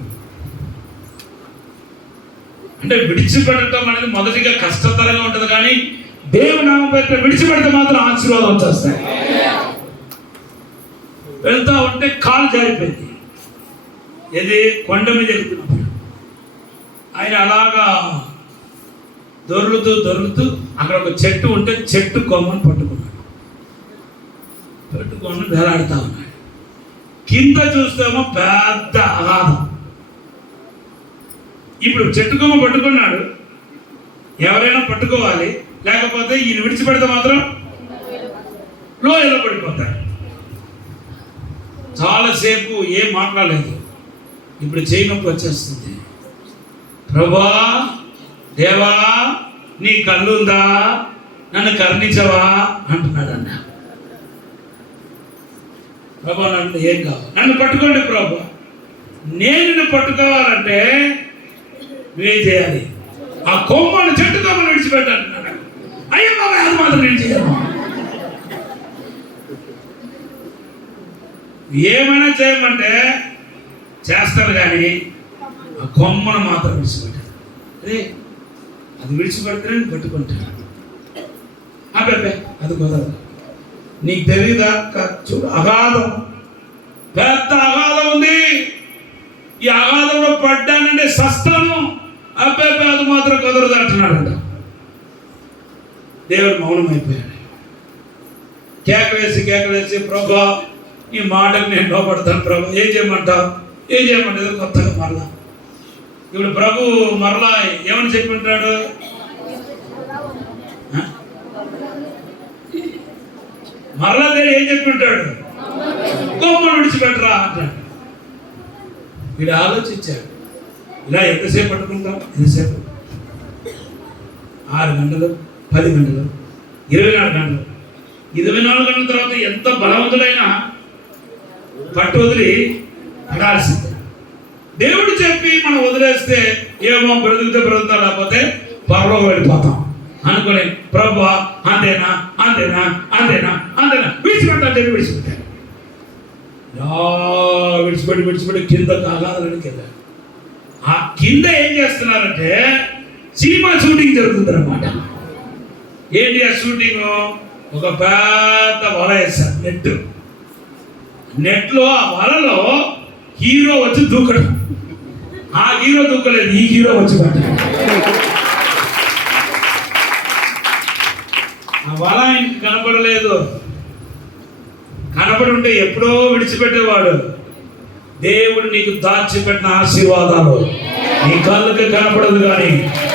అంటే విడిచిపెట్టడం అనేది మొదటిగా కష్టతరంగా ఉంటుంది, కానీ దేవుని నామం పేరిట విడిచిపెడితే మాత్రం ఆశీర్వాదం వచ్చేస్తాయి. వెళ్తా ఉంటే కాలు జారిపోయింది. ఇది కొండ మీద వెళ్తున్నప్పుడు ఆయన అలాగా దొర్లుతూ అక్కడ ఒక చెట్టు ఉంటే చెట్టు కొమ్మని పట్టుకున్నాడు. వేలాడుతా ఉన్నాడు. కింద చూస్తేమో పెద్ద అగాధం. ఇప్పుడు చెట్టు కొమ్మ పట్టుకున్నాడు, ఎవరైనా పట్టుకోవాలి, లేకపోతే ఈయన విడిచిపెడితే మాత్రం లోయలో పడిపోతాడు. చాలాసేపు ఏం మాట్లాడలేదు. ఇప్పుడు చేయి నొప్పి వచ్చేస్తుంది. ప్రభా దేవా నీ కళ్ళుందా, నన్ను కరుణించవా అంటున్నాడు అన్న. ప్రభా నన్ను ఏం కావాలి, నన్ను పట్టుకోండి ప్రభా. నేను నిన్ను పట్టుకోవాలంటే నువ్వేం చేయాలి, ఆ కొమ్మను చెట్టు కొమ్మను విడిచిపెట్టాలన్నాడు. అయ్యో బాబా అది మాత్రం నేను చేయను. ఏమైనా చేయమంటే చేస్తాను, కానీ ఆ కొమ్మను మాత్రం విడిచిపెట్టాను. అదే అది విడిచిపెడితే నేను పట్టుకుంటాను. అబ్బాయి అది కుదరదు. నీకు తెలియదా, చూడు అగాధం, పెద్ద అగాధం ఉంది. ఈ అగాధంలో పడ్డానంటే సస్తాను. అబ్బాయి అది మాత్రం కుదరదు అంటున్నాడంట. దేవుడు మౌనమైపోయాడు. కేకలేసి ప్రభా ఈ మాటకు నేను లోపడతాను ప్రభు, ఏం చేయమంటావు, ఏం చేయమంటారు కొత్తగా మరలా. ఇప్పుడు ప్రభు మరలా ఏమని చెప్పి ఉంటాడు, మరలా దేవుడు ఏం చెప్పి ఉంటాడు, కొమ్మను విడిచిపెట్టరా అంటాడు. వీడు ఆలోచించాడు, ఇలా ఎంతసేపు పట్టుకుంటాం, ఎంతసేపు 6 గంటలు 10 గంటలు 24 గంటలు 24 గంటల తర్వాత ఎంత బలవంతుడైనా పట్టు వదిలి పడాల్సిందే. దేవుడు చెప్పి మనం వదిలేస్తే ఏమో బ్రతుకుతే బ్రతుకుతా, లేకపోతే పరలోకి వెళ్ళిపోతాం అనుకుని ప్రభువా అంతేనా అంతేనా అంతేనా అంతేనా విడిచిపెట్టాలి చెప్పి విడిచిపెట్టాను. విడిచిపెట్టి కింద కాగాలని కింద. ఆ కింద ఏం చేస్తున్నారంటే సినిమా షూటింగ్ జరుగుతుంది అనమాట. ఏంటి ఆ షూటింగ్? ఒక పెద్ద వల వేస్తారు, నెట్లో ఆ వలలో హీరో వచ్చి దూకడం. ఆ హీరో దూకలేదు, ఈ హీరో వచ్చి పట్టాడు. ఆ వల ఆయనకి కనపడలేదు. కనపడి ఉంటే ఎప్పుడో విడిచిపెట్టేవాడు. దేవుడు నీకు దాచిపెట్టిన ఆశీర్వాదాలు నీ కళ్ళకి కనపడదు, కానీ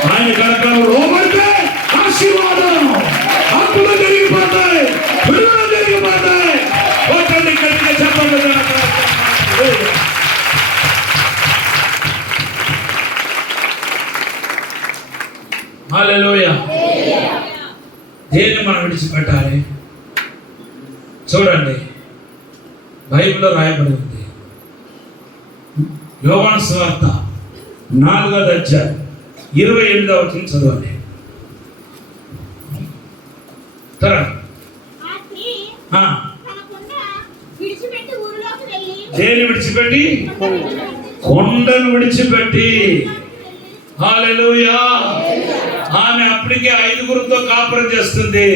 ఆయన కనపడ లోపడితే ఆశీర్వాదం హక్కులు జరిగిపోతాయి, విడుదల జరిగిపోతాయి. ఒకటి గట్టిగా చెప్పండి. హల్లెలూయా. దేన్ని మనం విడిచిపెట్టాలి? చూడండి, బైబిల్లో రాయబడి ఉంది. యోహాను సువార్త 4వ అధ్యాయం 28వ వచనం చదవండి. దేని విడిచిపెట్టి? కొండను విడిచిపెట్టి. హల్లెలూయా. ఆమె అప్పటికే 5గురితో కాపురం చేస్తుంది.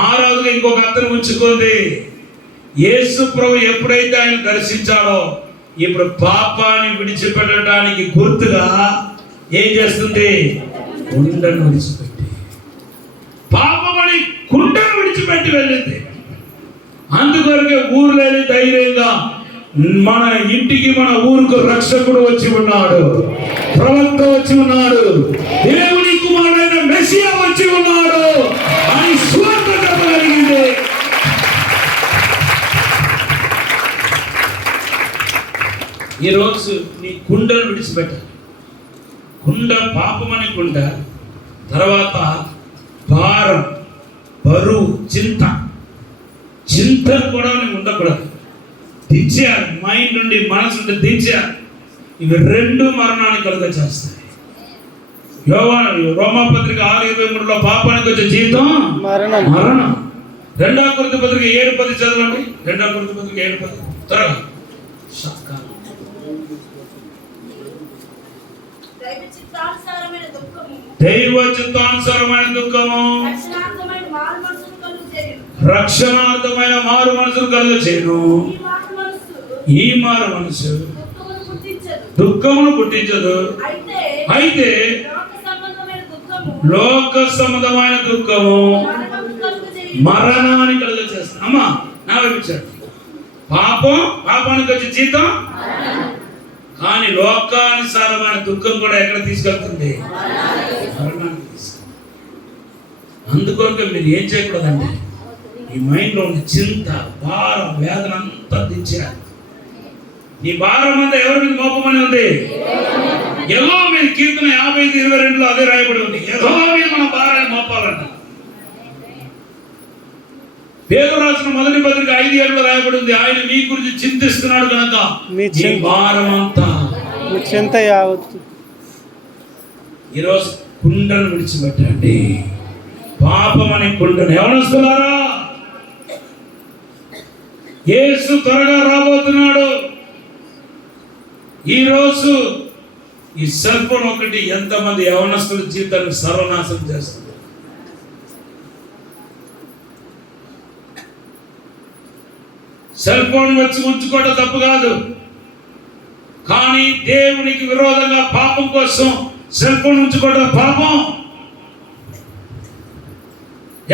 6వదిగా ఇంకొక అతను ఉంచుకుంది. యేసు ప్రభు ఎప్పుడైతే ఆయన దర్శించాడో ఇప్పుడు పాపాన్ని విడిచిపెట్టడానికి గుర్తుగా ఏం చేస్తుంది? కుండను విడిచిపెట్టి, పాపమని కుండను విడిచిపెట్టి వెళ్ళింది. అందుకొరకే ఊర్లేని ధైర్యంగా మన ఇంటికి మన ఊరుకు రక్షకుడు వచ్చి ఉన్నాడు, ప్రవక్త వచ్చి ఉన్నాడు, దేవుని కుమారుడైన మెస్సియా వచ్చి ఉన్నాడు అని సువార్త చెప్పగలిగింది. ఈరోజు నీ కుండను విడిచిపెట్టాలి. కుండ పాపమని కుండ, తర్వాత భారం, బరువు, చింత కూడా నీకు ఉండకూడదు. దించేయాలి, మైండ్ నుండి మనసు నుండి దించేయాలి. ఇవి 2 మరణాన్ని కలుగ చేస్తాయి. రోమాపత్రిక 6:23లో పాపానికి వచ్చే జీవితం మరణం. 2 కొరింథీ పత్రిక 7:10 చదవండి. 2 కొరింథీ పత్రిక 7:10 త్వరగా. దైవ చిత్తానుసారమైన దుఃఖము రక్షణార్థమైన మారు మనసును కలుగ చేయును. ఈ మారు మనసు దుఃఖమును పుట్టించదు. అయితే లోక సంబంధమైన దుఃఖము మరణాన్ని కలుగ చేస్తుంది. అమ్మా నా వైపించాడు. పాపానికి వచ్చే జీతం, కానీ లోకానుసారమైన దుఃఖం కూడా ఎక్కడ తీసుకెళ్తుంది? మరణానికి తీసుకెళ్తుంది. అందుకొరకు మీరు ఏం చేయకూడదంటే ఈ మైండ్లో ఉన్న చింత, భారం, వేదన అంతా దించేయాలి. నీ భారం అంతా ఎవరి మీద మోపమని ఉంది? యెహోవా మీద. కీర్తన 55:22లో అదే రాయబడి ఉంది. యెహోవా మీద మన భారాన్ని మోపాలంట. పేతురు రాసిన 1 పత్రిక 5:7లో రాయబడి ఉంది. ఆయన మీ గురించి చింతిస్తున్నాడు కనుక మీ భారం అంతా చింత యావత్తు. ఈరోజు కుండను విడిచిపెట్టండి. పాపం అనే కుండను. ఎవరొస్తున్నారా? యేసు త్వరగా రాబోతున్నాడు. ఈరోజు ఈ సెల్ ఫోన్ ఒకటి ఎంతమంది యవనస్తుల జీవితాన్ని సర్వనాశనం చేస్తుంది. సెల్ ఫోన్ వచ్చి ఉంచుకోవడం తప్పు కాదు, కానీ దేవునికి విరోధంగా పాపం కోసం సెల్ ఫోన్ ఉంచుకోవడం పాపం.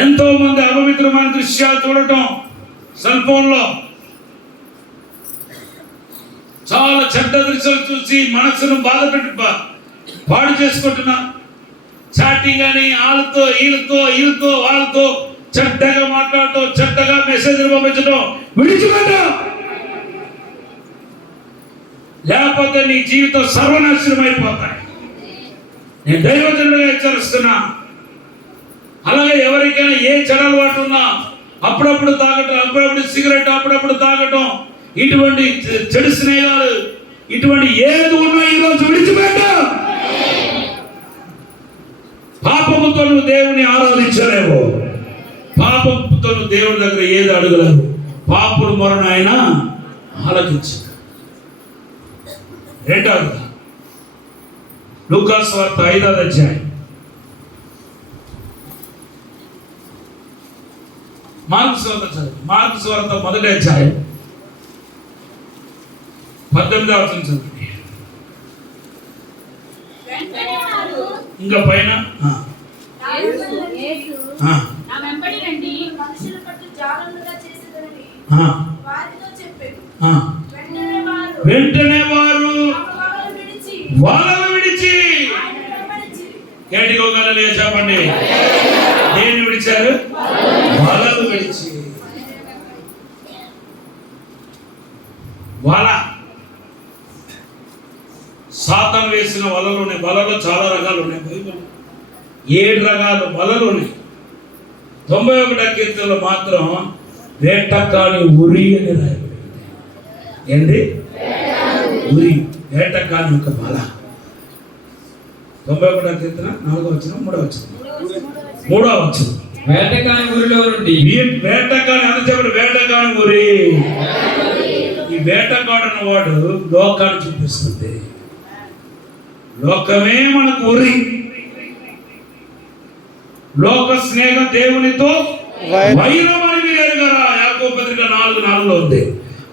ఎంతో మంది అపవిత్రమైన దృశ్యాలు చూడటం సెల్ ఫోన్లో, చాలా చెడ్డ దృశ్యాలు చూసి మనసును బాధ పెట్టి పాడు చేసుకుంటున్నా. చాటింగ్ అని వీళ్ళతో వాళ్ళతో చెడ్డగా మాట్లాడటం, చెడ్డగా మెసేజ్లు పంపించడం విడిచిపెట్ట. లేకపోతే నీ జీవితం సర్వనాశనం అయిపోతాయి. నేను దైవజనుడిగా హెచ్చరిస్తున్నా. అలాగే ఎవరికైనా ఏ చెడు అలవాటు ఉన్నా అప్పుడప్పుడు తాగటం, అప్పుడప్పుడు సిగరెట్, అప్పుడప్పుడు తాగటం, ఇటువంటి చెడు స్నేహాలు, ఇటువంటి ఏది ఉన్నా ఈరోజు విడిచిపెట్ట. పాపముతో నువ్వు దేవుని ఆరాధించలేవు, పాపముతో నువ్వు దేవుని దగ్గర ఏది అడగలేవు. పాపుడు మొరను ఆయన ఆలకించు. రెండవదిగా లూకాసు వార్త 5వ అధ్యాయం, మార్కు సువార్త 1వ అధ్యాయం 18వ వచనం చదువుతుంది. ఇంకా పైన వెంటనే వారు వలలు విడిచి, కేటికోగలలే చెప్పండి, దేన్ని విడిచారు? వలలు విడిచి. వల, సాతాను వేసిన వలలు ఉన్నాయి. వలలో చాలా రకాలు ఉన్నాయి. బైబిల్ 7 రకాల వలలు ఉన్నాయి. 91వ కీర్తనలో మాత్రం వేటకాని ఉరి అని రాయబడింది. ఏంటి? ఉరి, వేటకాని యొక్క బల. 91వ కీర్తన 4వ వచనం 3వ వచనం 3వ వచనం. వేటకాని ఊరిలో నుండి, వేటకాని అని చెప్పండి, వేటకాని ఉరి. ఈ వేటగాడు అన్నవాడు లోకాన్ని చూపిస్తుంది. లోకమే మనకు ఉరి. లోక స్నేహం దేవునితో వైరం అని మీరు ఎరుగరా? యాకోబు పత్రిక 4:4 ఉంది.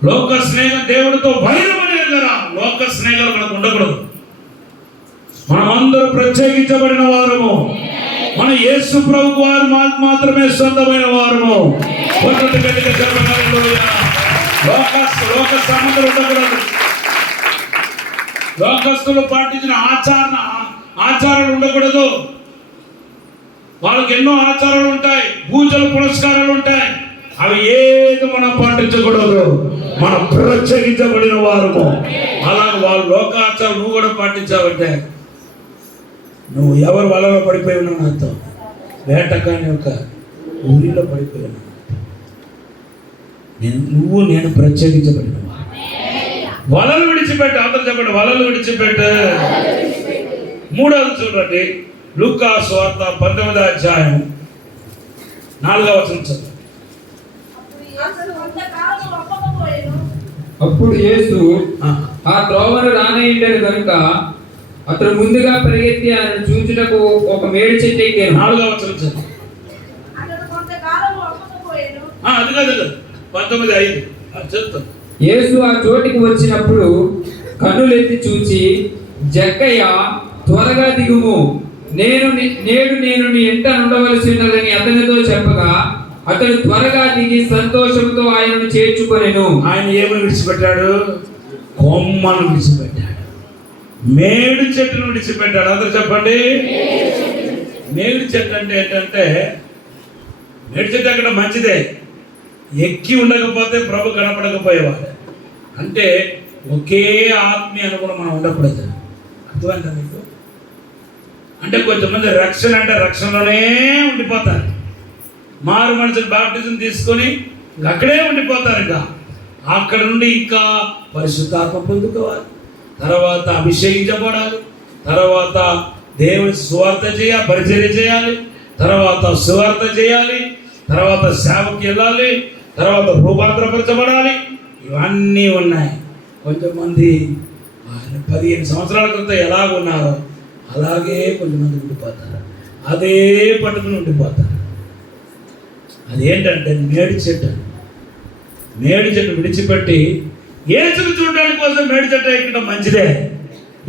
లోక స్నేహం దేవునితో వైరం అని ఎరుగరా? లోక స్నేహాలు మనకు ఉండకూడదు. మనమందరూ ప్రత్యేకించబడిన వారము. మన యేసు ప్రభు వారు మాత్రమే సొంతమైన వారము. లోక సంబంధాలు ఉండకూడదు. లోకస్తులు పాటించిన ఆచారాలు ఉండకూడదు. వాళ్ళకి ఎన్నో ఆచారాలు ఉంటాయి, పూజలు పురస్కారాలు ఉంటాయి. అవి ఏది మనం పాటించకూడదు. మనం ప్రత్యేకించబడిన వారము. అలాగే వాళ్ళ లోకాచారం నువ్వు కూడా పాటించావంటే నువ్వు ఎవరు వలలో పడిపోయి ఉన్నావు అర్థం. వేటకాని యొక్క ఊరిలో పడిపోయి ఉన్నావు. నేను ప్రత్యేకించబడిన వలలు విడిచిపెట్టు. అందరూ చెప్పండి, వలలు విడిచిపెట్టు. 3వది చూడండి, లూకాసు వార్త 19వ అధ్యాయం 4వ వచనం చదువు. అప్పుడు యేసు ఆ త్రోవను రానయ్యుండెను కనుక అతడు ముందుగా పరిగెత్తి ఆయన చూచుటకు ఒక మేడి చెట్టు ఎక్కాను. 4వ వచనం చదువు. అది కాదు 19:5 చదువుతాను. యేసు ఆ చోటికి వచ్చినప్పుడు కన్నులెత్తి చూచి, జక్కయ్య త్వరగా దిగుము, నేడు నేను నీ ఎంట ఉండవలసి ఉన్నదని అతనితో చెప్పగా అతడు త్వరగా దిగి సంతోషంతో ఆయనను చేర్చుకొనెను. ఆయన ఏమని విడిచిపెట్టాడు? కొమ్మను విడిచిపెట్టాడు, మేడు చెట్టును విడిచిపెట్టాడు. అందరూ చెప్పండి. మేడు చెట్టు అంటే ఏంటంటే, మేడు చెట్టు అక్కడ మంచిదే, ఎక్కి ఉండకపోతే ప్రభు కనపడకపోయేవాడు. అంటే ఒకే ఆత్మీయ అనుగుణం మనం ఉండకూడదు. అర్థమైందా మీకు? అంటే కొంతమంది రక్షణ అంటే రక్షణలోనే ఉండిపోతారు. మారు మనుషులు బాప్టిజం తీసుకొని అక్కడే ఉండిపోతారు. ఇంకా అక్కడ నుండి ఇంకా పరిశుద్ధాత్మ పొందుకోవాలి, తర్వాత అభిషేకించబడాలి, తర్వాత దేవుని సువార్త చేయాలి, పరిచర్య చేయాలి, తర్వాత సువార్త చేయాలి, తర్వాత సేవకి వెళ్ళాలి, తర్వాత రూపాంతరపరచబడాలి. ఇవన్నీ ఉన్నాయి. కొంతమంది 15 సంవత్సరాల క్రితం ఎలాగ ఉన్నారో అలాగే కొంతమంది ఉండిపోతారు. అదే పట్టుకుని ఉండిపోతారు. అదేంటంటే మేడి చెట్టు. మేడి చెట్టు విడిచిపెట్టి యేసును చూడడానికి కోసం మేడి చెట్టు ఎక్కడం మంచిదే.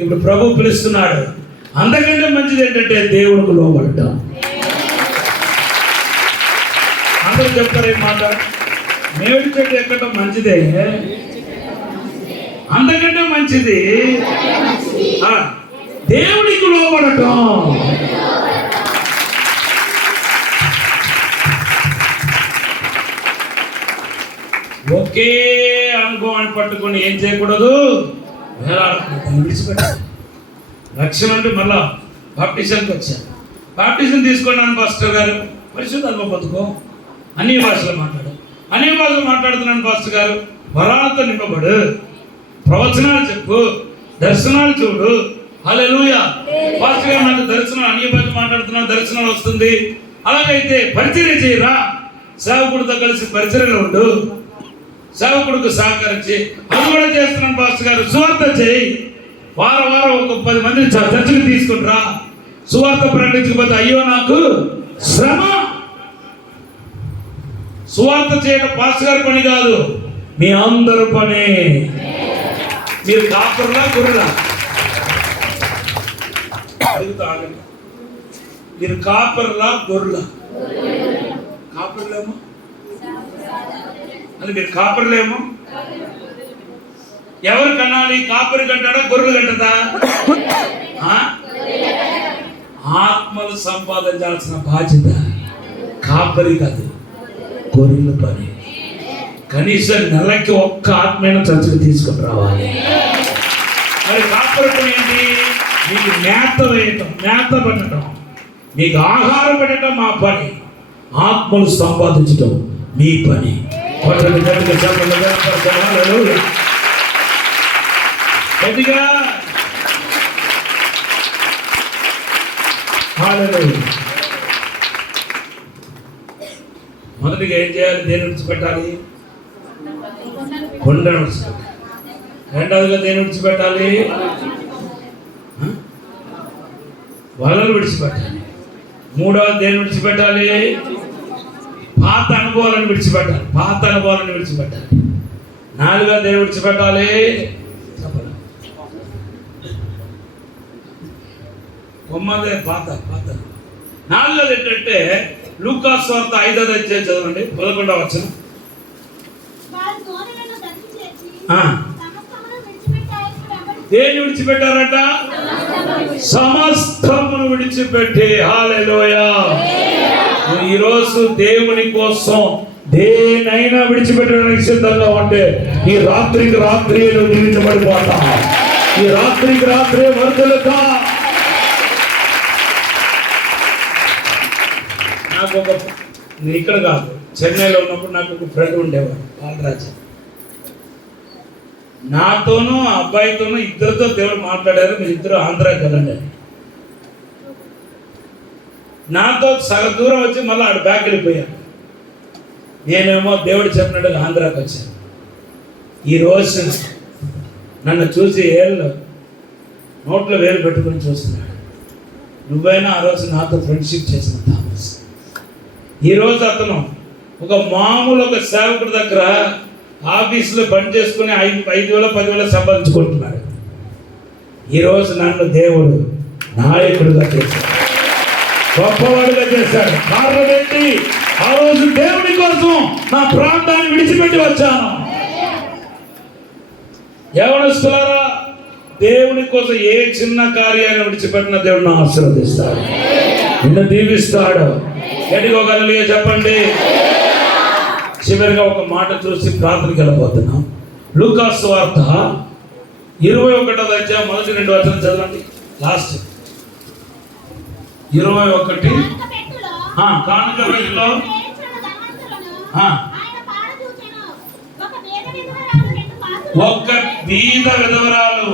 ఇప్పుడు ప్రభు పిలుస్తున్నాడు. అంతకంటే మంచిది ఏంటంటే దేవునికి లోబడటం. అందరూ చెప్తారు ఈ మాట. మేడి చెట్టు ఎక్కడం మంచిదే, అంతకంటే మంచిది దేవునికి లోబడటం. ఒకే అనుభవాన్ని పట్టుకొని ఏం చేయకూడదు, విడిచిపెట్టాలి. రక్షణ అంటే మళ్ళా బాప్టిజంకి వచ్చాను. బాప్టిజం తీసుకున్నాను పాస్టర్ గారు, పరిశుద్ధాత్మ బతుకో. అన్ని భాషలు మాట్లాడు. అన్ని భాషలు మాట్లాడుతున్నాను పాస్టర్ గారు, వరాలతో నింపబడు, ప్రవచనాలు చెప్పు, దర్శనాలు చూడు. హల్లెలూయా. పాస్టర్ గారు నాకు దర్శనం, అన్ని భాషలు మాట్లాడుతున్నాను, దర్శనాలు వస్తుంది. అలాగైతే పరిచర్య చేయరా, సేవకుడితో కలిసి పరిచర్యలో ఉండు, సేవకుడికి సహకరించి. అది కూడా చేస్తున్నాను పాస్టర్ గారు. సువార్త చేయి, వారం ఒక 10 మందిని చర్చకు తీసుకుంటురా. సువార్త ప్రకటించకపోతే అయ్యో నాకు శ్రమ. సువార్త చేయడం పాస్టర్ గారి పని కాదు, మీ అందరి పని. మీరు కాపురులా గుర్రులా? ఆగండి. మీరు కాపురులా గొర్రెలా? కాపురులేమో అది, మీరు కాపురులేమో. ఎవరు కనాలి? కాపురి కంటాడా, గొర్రెలు కంటదా? ఆత్మలు సంపాదించాల్సిన బాధ్యత కాపరి కాదు, గొర్రెల పని. కనీసం నెలకి ఒక్క ఆత్మైన చర్చకు తీసుకొని రావాలి. మరి కాపరి పని ఏంటి? మీకు మేత వేయటం, మేత పెట్టడం, మీకు ఆహారం పెట్టడం మా పని. ఆత్మలు సంపాదించడం మీ పని. గట్టిగా మొదటిగా ఏం చేయాలి? దేని విడిచిపెట్టాలి? కొండను విడిచిపెట్టాలి. రెండవదిగా దేని విడిచిపెట్టాలి? వలలు విడిచిపెట్టాలి. మూడవది దేని విడిచిపెట్టాలి? పాత అనుభవాలను విడిచిపెట్టాలి. పాత అనుభవాలను విడిచిపెట్టాలి. నాలుగవ దేని విడిచిపెట్టాలి? కొమ్మదే పాత. నాలుగోది ఏంటంటే లూకాసు వార్త 5వ అధ్యాయం చదవండి, 11వ వచనం. దేన్ని విడిచిపెట్టారట? సమస్తమును విడిచిపెట్టి. హల్లెలూయా. ఈరోజు దేవుని కోసం దేనైనా విడిచిపెట్టడానికి సిద్ధంగా ఉంటే ఈ రాత్రికి రాత్రి నిలిచబడిపోతా. ఈ రాత్రికి రాత్రి వర్ధలుగా. నాకు ఇక్కడ కాదు, చెన్నైలో ఉన్నప్పుడు నాకు ఒక ఫ్రెండ్ ఉండేవాడు, బాలరాజు. నాతోనూ అబ్బాయితోనూ ఇద్దరితో దేవుడు మాట్లాడారు, మీరు ఇద్దరు ఆంధ్రాకి వెళ్ళండి అని. నాతో సగం దూరం వచ్చి మళ్ళీ ఆడు బ్యాక్ వెళ్ళిపోయాను. నేనేమో దేవుడు చెప్పినట్టుగా ఆంధ్రాకి వచ్చాను. ఈరోజు నన్ను చూసి నోట్లో వేలు పెట్టుకుని చూస్తున్నాడు. నువ్వైనా ఆ రోజు నాతో ఫ్రెండ్షిప్ చేసిన థామస్. ఈరోజు అతను ఒక మామూలు ఒక సేవకుడి దగ్గర ఆఫీసులో పని చేసుకుని 5,000 10,000 సంపాదించుకుంటున్నాడు. ఈరోజు నన్ను దేవుడు నాయకుడిగా చేశాడు, గొప్పవాడిగా చేశాడు. కారణం ఏంటి? ఆ రోజు దేవుని కోసం నా ప్రాంతాన్ని విడిచిపెట్టి వచ్చాను. యవనస్తులారా, దేవుని కోసం ఏ చిన్న కార్యాన్ని విడిచిపెట్టిన దేవుడిని ఆశీర్వదిస్తాడు, నిన్ను దీవిస్తాడు. ఎడిగోగలలియా చెప్పండి. చివరిగా ఒక మాట చూసి ప్రార్థనకి వెళ్ళిపోతున్నాం. లూకాసు వార్త 21వ అధ్యాయం మొదటి 2 వచనం చదవండి. లాస్ట్ 21. కానుక పెట్టెలో ఒక్క బీద విధవరాలు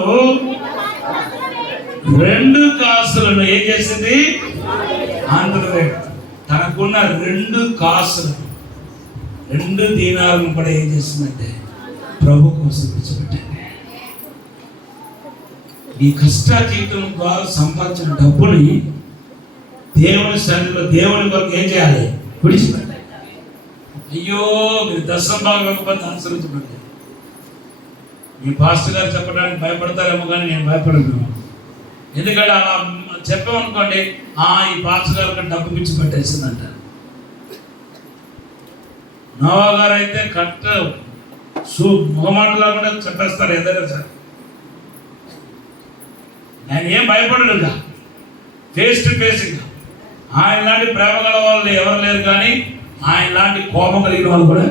2 కాసులను ఏం చేసింది? అందులో తనకున్న 2 కాసులు 2 దీనాలను కూడా ఏం చేసిందంటే ప్రభు కోసం విడిచిపెట్టింది. ఈ కష్ట జీవితం ద్వారా సంపాదించిన డబ్బుని దేవుని సన్నిధిలో దేవుని కొరకు ఏం చేయాలి? విడిచిపెట్టాలి. అయ్యో, మీరు దశమ భాగం ఇవ్వకపోతే అనుసరించబడ్డారు. మీ పాస్టర్ గారు చెప్పడానికి భయపడతారేమో కానీ నేను భయపడను. ఎందుకంటే అలా చెప్పామనుకోండి, ఈ పాస్టర్ గారు డబ్బు పిచ్చి పెట్టేసిందంట. నోవా గారు అయితే కట్ట మొహమాటలా కూడా చెప్పేస్తారు ఏదైనా సరే. ఆయన ఏం భయపడడు, ఫేస్ టు ఫేస్. ఆయన లాంటి ప్రేమ గల వాళ్ళు ఎవరు లేరు, కానీ ఆయన లాంటి కోపం కలిగిన వాళ్ళు కూడా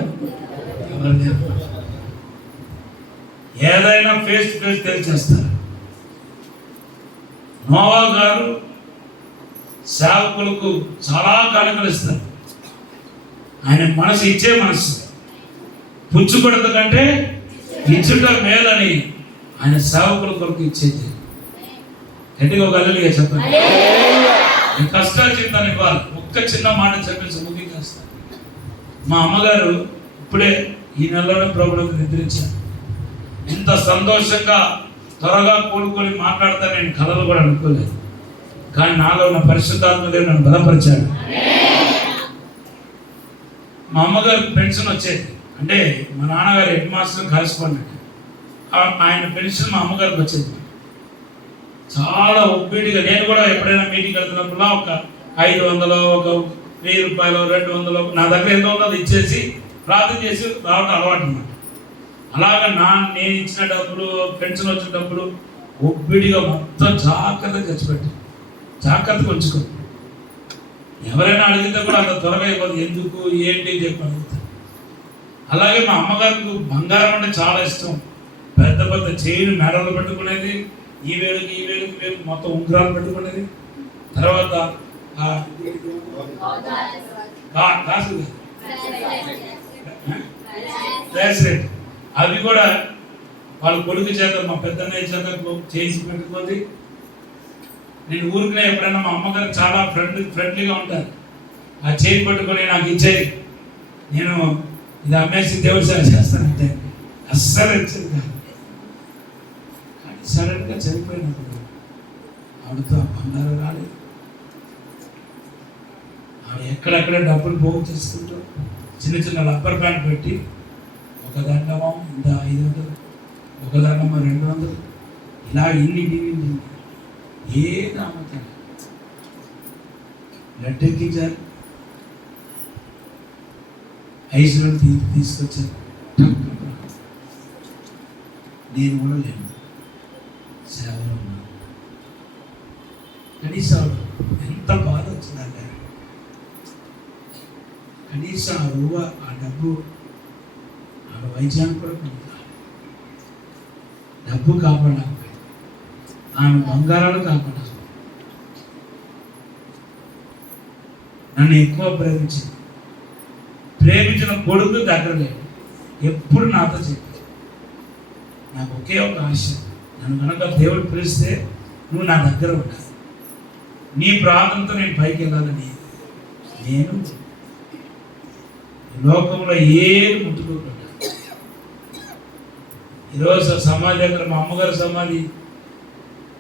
ఎవరు లేరు. ఏదైనా ఫేస్ టు ఫేస్ తెలియచేస్తారు. నోవా గారు సేవకులకు చాలా కానుకలు ఇస్తారు. ఆయన మనసు ఇచ్చే మనసు, పుచ్చుకొడత కంటే ఇచ్చుట మేలని ఆయన సేవకుల కొరకు ఇచ్చేది. గట్టిగా ఒక హల్లెలూయా చెప్పండి. ఈ కష్టార్జితాన్ని ఇవ్వాలి. ఒక్క చిన్న మాట చెప్పేసి ముగించేస్తాను. మా అమ్మగారు ఇప్పుడే ఈ నెలలోనే ప్రభువుకు నిద్రించారు. ఇంత సంతోషంగా త్వరగా కూడుకొని మాట్లాడతా నేను కలలు కూడా అనుకోలేదు. కానీ నాలో ఉన్న పరిశుద్ధాత్మ దేవుడు నన్ను బలపరిచాడు. మా అమ్మగారికి పెన్షన్ వచ్చేది. అంటే మా నాన్నగారు హెడ్ మాస్టర్ కరెస్పాండెంట్. ఆయన పెన్షన్ మా అమ్మగారికి వచ్చేది. చాలా ఒప్పిడిగా నేను కూడా ఎప్పుడైనా మీటింగ్ వెళ్తున్నప్పుడు ఒక 500, ఒక 1000 రూపాయలు, 200 నా దగ్గర ఎంత ఉందో అది ఇచ్చేసి ప్రార్థన చేసి రావడం అలవాటు అన్నమాట. అలాగా నేను ఇచ్చిన డబ్బులు, పెన్షన్ వచ్చిన డబ్బులు ఒప్పిడిగా మొత్తం జాగ్రత్తగా ఖర్చు పెట్టాను. జాగ్రత్తగా ఉంచుకో. ఎవరైనా అడిగితే కూడా అంత త్వరగా ఇవ్వదు. ఎందుకు ఏంటి చెప్పి అడుగుతారు. అలాగే మా అమ్మగారికి బంగారం అంటే చాలా ఇష్టం. పెద్ద పెద్ద చైన్ మెడలు పెట్టుకునేది, ఈ వేలుకి మొత్తం ఉంగరాలు పెట్టుకునేది. తర్వాత బ్రాస్లెట్ అవి కూడా వాళ్ళ కొడుకు చేత, మా పెద్దన్నయ్య చేత చేసి పెట్టుకుంది. నేను ఊరికినే ఎప్పుడైనా మా అమ్మగారు చాలా ఫ్రెండ్లీగా ఉంటారు. ఆ చైన్ పట్టుకొని నాకు ఇచ్చేది. నేను ఇది అమ్మేసి దేవుడి సేవ చేస్తానంటే అస్సలు ఇచ్చేది కాదు. కానీ సడన్గా చనిపోయినప్పుడు ఆవిడతో ఆ బంగారం రాలేదు. ఆవిడ ఎక్కడెక్కడ డబ్బులు పోగు చేసుకుంటూ చిన్న రబ్బర్ బ్యాండ్ పెట్టి ఒక దండమో ఇంత 500, ఒక దండమో 200, ఇలా ఇన్ని ఏది అమ్ముతారు. బ్లడ్ ఎక్కించారు, ఐసులో తీసుకొచ్చారు. నేను కూడా లేను, సేవలో ఉన్నాను. కనీసం ఎంత బాధ వచ్చిందంటే, కనీసం ఆ డబ్బు ఆడ వైద్యానికి కూడా పొందుతారు. డబ్బు కాపాడకపోయింది, ఆమె బంగారాలు కాపాడాలి. నన్ను ఎక్కువ ప్రేమించిన కొడుకు దగ్గర లేదు. ఎప్పుడు నాతో చెప్పాడు, నాకు ఒకే ఒక ఆశ, నన్ను కనుక దేవుడు పిలిస్తే నువ్వు నా దగ్గర ఉండాలి, నీ ప్రార్థనతో నేను పైకి వెళ్ళాలని. నేను లోకంలో ఏది ముట్టుకోకుండా ఈరోజు సమాధి దగ్గర మా అమ్మగారి సమాధి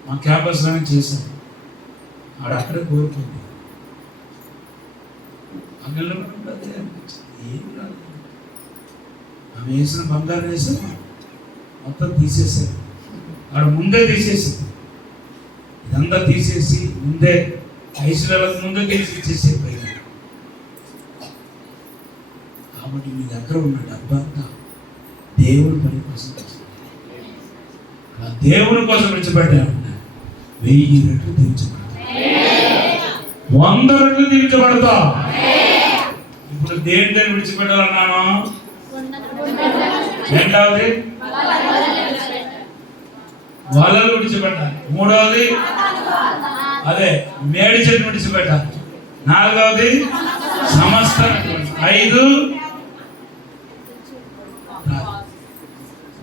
మా క్యాంపస్లోనే చేశాను. ఆడ అక్కడే కోరుకుంది. అంగల్లో ఏం రాదు. ఆమె వేసిన బంగారం వేసి మొత్తం తీసేసారు. ఆడ ముందే తీసేసింది. ఇదంతా తీసేసి ముందే ఐశ్వర్యాలకు ముందే తీసి ఇచ్చేసే పైన. కాబట్టి మీ దగ్గర ఉన్న డబ్బంతా దేవుడి పని కోసం, దేవుని కోసం విడిచిపెట్టామంటే 1000 రెట్లు తీర్చబడతా, 100 రెట్లు తీర్చబడతా. ఇప్పుడు దేని విడిచిపెట్టాలన్నాను? రెండవది వలలు విడిచిపెట్టాలి. మూడవది అదే మేడి చెట్టు విడిచిపెట్టాలి. నాలుగవది సమస్త. 5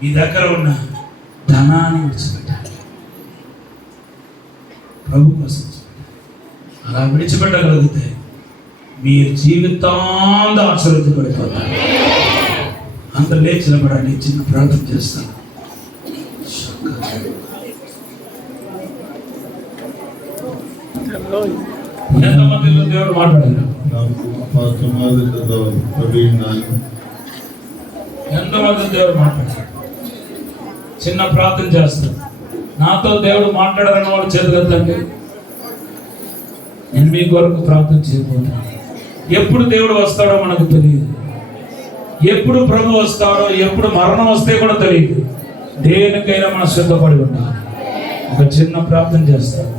మీ దగ్గర ఉన్న ధనాన్ని విడిచిపెట్టాలి, ప్రభు కోసం. అలా విడిచిపెట్టగలిగితే మీరు జీవితాంతా ఆశీర్వదించబడిపోతారు. అంత లేచి నిలబడండి, చిన్న ప్రార్థన చేస్తాను. ఎంతమందిలో దేవుడు మాట్లాడారు? ఎంతమంది దేవుడు మాట్లాడారు? చిన్న ప్రార్థన చేస్తాను. నాతో దేవుడు మాట్లాడారని వాళ్ళు చేతులెత్తండి. నేను మీ కొరకు ప్రార్థన చేయబోతున్నాను. ఎప్పుడు దేవుడు వస్తాడో మనకు తెలియదు. ఎప్పుడు ప్రభు వస్తాడో, ఎప్పుడు మరణం వస్తే కూడా తెలియదు. దేనికైనా మనం సిద్ధపడి ఉండాలి. ఒక చిన్న ప్రార్థన చేస్తాను.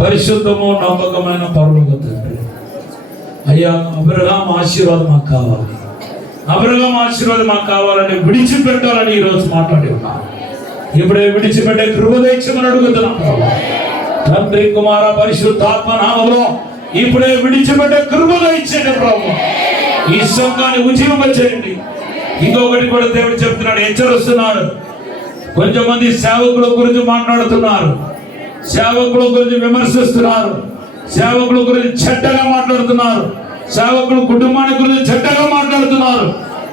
పరిశుద్ధము నమ్మకమైన పరలోక తండ్రి, అయ్యా అబ్రహాం ఆశీర్వాదం మాకు కావాలి. అబ్రహాం ఆశీర్వాదం మాకు కావాలని విడిచిపెట్టాలని ఈరోజు మాట్లాడి ఉన్నాను. ఇప్పుడే విడిచిపెట్టే కృప దయచేయమని అడుగుతున్నాం. తండ్రి, కుమార, పరిశుద్ధాత్మ నామములో ఇప్పుడే విడిచిపెట్టే కృప దయచేయండి ప్రభు. ఈ సంఘాన్ని ఉజ్జీవింపచేయండి. ఇంకొకటి కూడా దేవుడు చెప్తున్నాడు, హెచ్చరిస్తున్నాడు. కొంతమంది సేవకుల గురించి మాట్లాడుతున్నారు, సేవకుల గురించి విమర్శిస్తున్నారు, సేవకుల గురించి చెడ్డగా మాట్లాడుతున్నారు, సేవకుల కుటుంబాన్ని గురించి చెడ్డగా మాట్లాడుతున్నారు.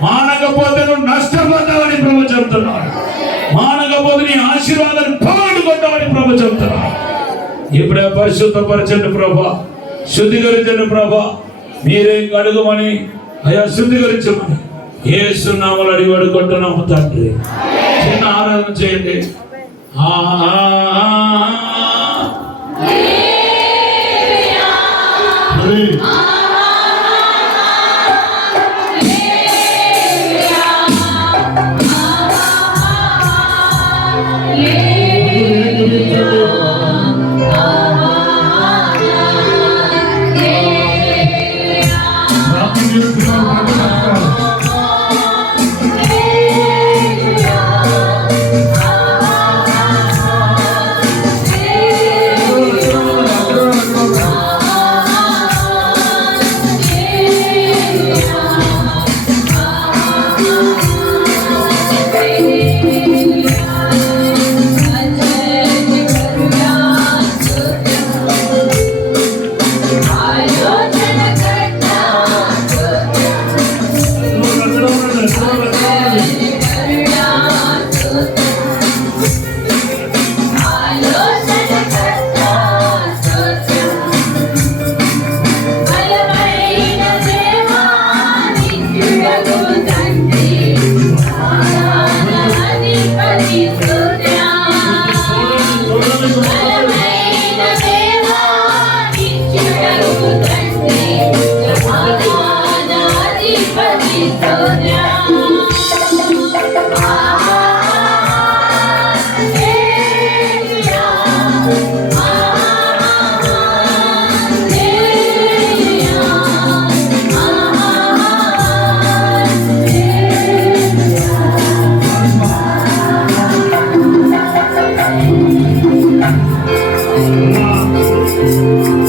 మానకపోతే నువ్వు నష్టపోతావని ప్రభు చెప్తున్నాడు. మానకపోతే నీ ఆశీర్వాదాన్ని పోగొట్టుకుంటావని ప్రభు చెప్తున్నాడు. ఇప్పుడే పరిశుద్ధపరచండి ప్రభా, శుద్ధీకరించండి ప్రభా. మీరే అడుగుమని అయ్యా, శుద్ధీకరించమని యేసు నామములో అడిగి వేడుకుంటున్నాము తండ్రి. చిన్న ఆరాధన చేయండి.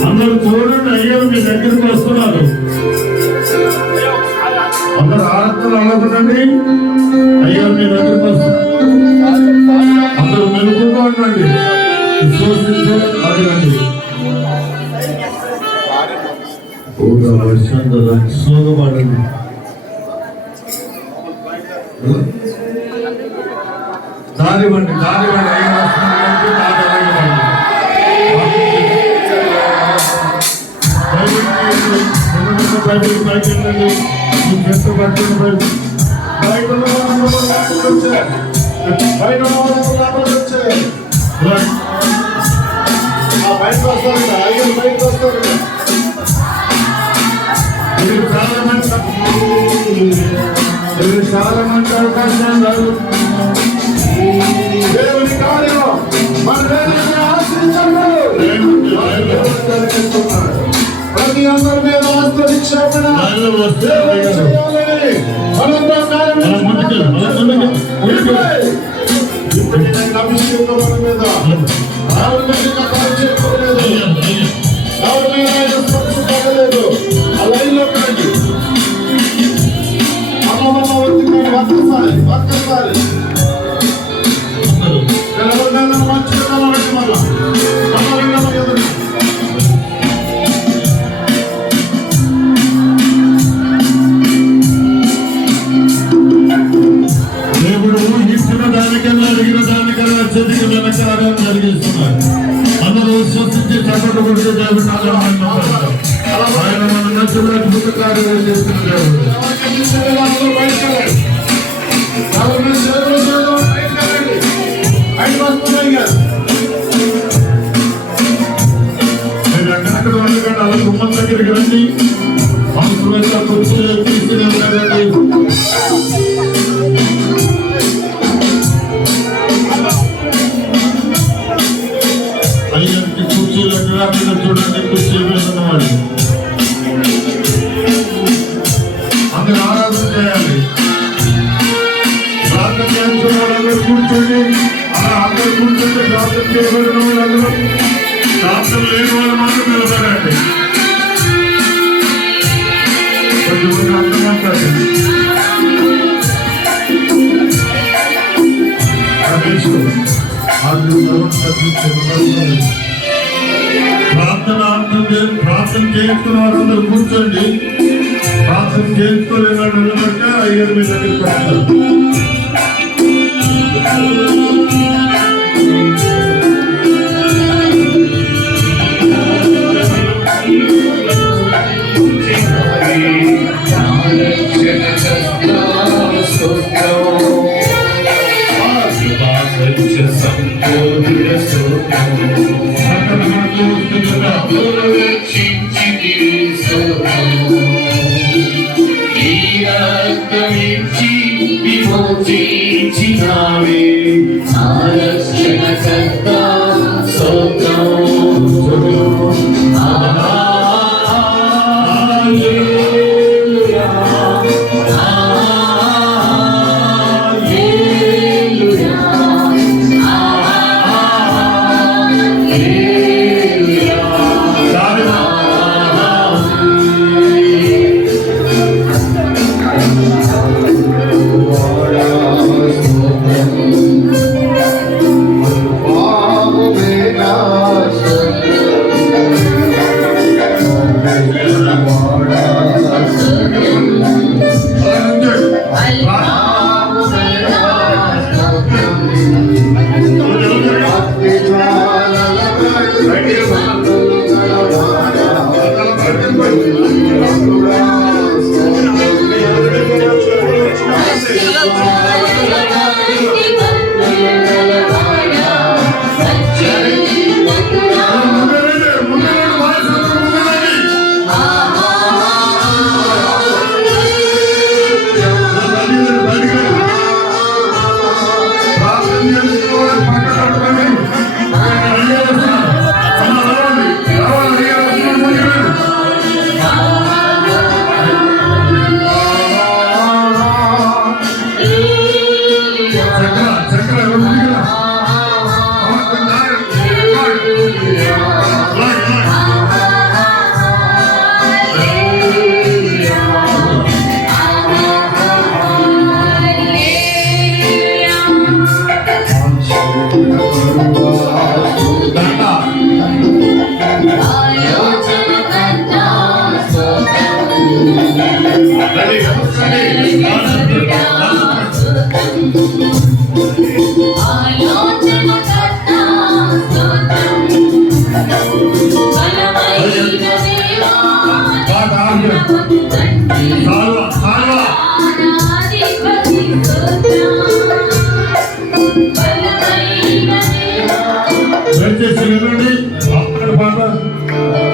అందరూ చూడండి, అయ్యో మీ దగ్గరికి వస్తున్నారు. అందరు ఆరాధనలు అడగండి, అయ్యో మీ దగ్గరికి వస్తున్నారు. అందరూ మెలుగుగా ఉండండి, విశ్వసించే అడగండి. సోగపడండి. దారివ్వండి, దారివ్వండి. అయ్యో చాలా మంచి అవకాశం. దేవుని కార్యం మన ప్రతి అందరి మీద ఆస్తిక్షేపణ అభిషేకం మన మీద లేదు. ఆ లైన్లో కండి అమ్మమ్మ ఒక్కసారి దేవుడు ఊహించిన దానికన్నా అడిగిన దానికన్నా అత్యధికమైన కార్యం జరిగిస్తున్నారు. అందరూ విశ్వసించి చక్కటి కొడితే దేవుడు ఆయన మన నచ్చిన అద్భుత కార్యాలు చేస్తున్న దేవుడు. ఎక్కడెక్కడ వండుకండి, అలా గుమ్మం దగ్గరికి రండి. సంస్కృత కుర్చీలో తీసుకుని వెళ్ళండి. అయ్యానికి కుర్చీలు ఎక్కడ చూడండి, కుర్చీ మీద ఉన్నవాడు. అందరూ ఆరాధన చేయాలి. ప్రార్థన చేస్తున్న వాళ్ళందరూ కూర్చోండి. అలా అందరూ కూర్చోండి. ప్రార్థన చేయబడిన వాళ్ళందరూ, ప్రార్థన లేని వాళ్ళు మాత్రం నిలబడండి. ప్రార్థన చేస్తున్న వారందరూ కూర్చోండి. ప్రార్థన చేసుకోలేని నిలబడితే అయ్యర్ మీ దగ్గరికి వస్తారు.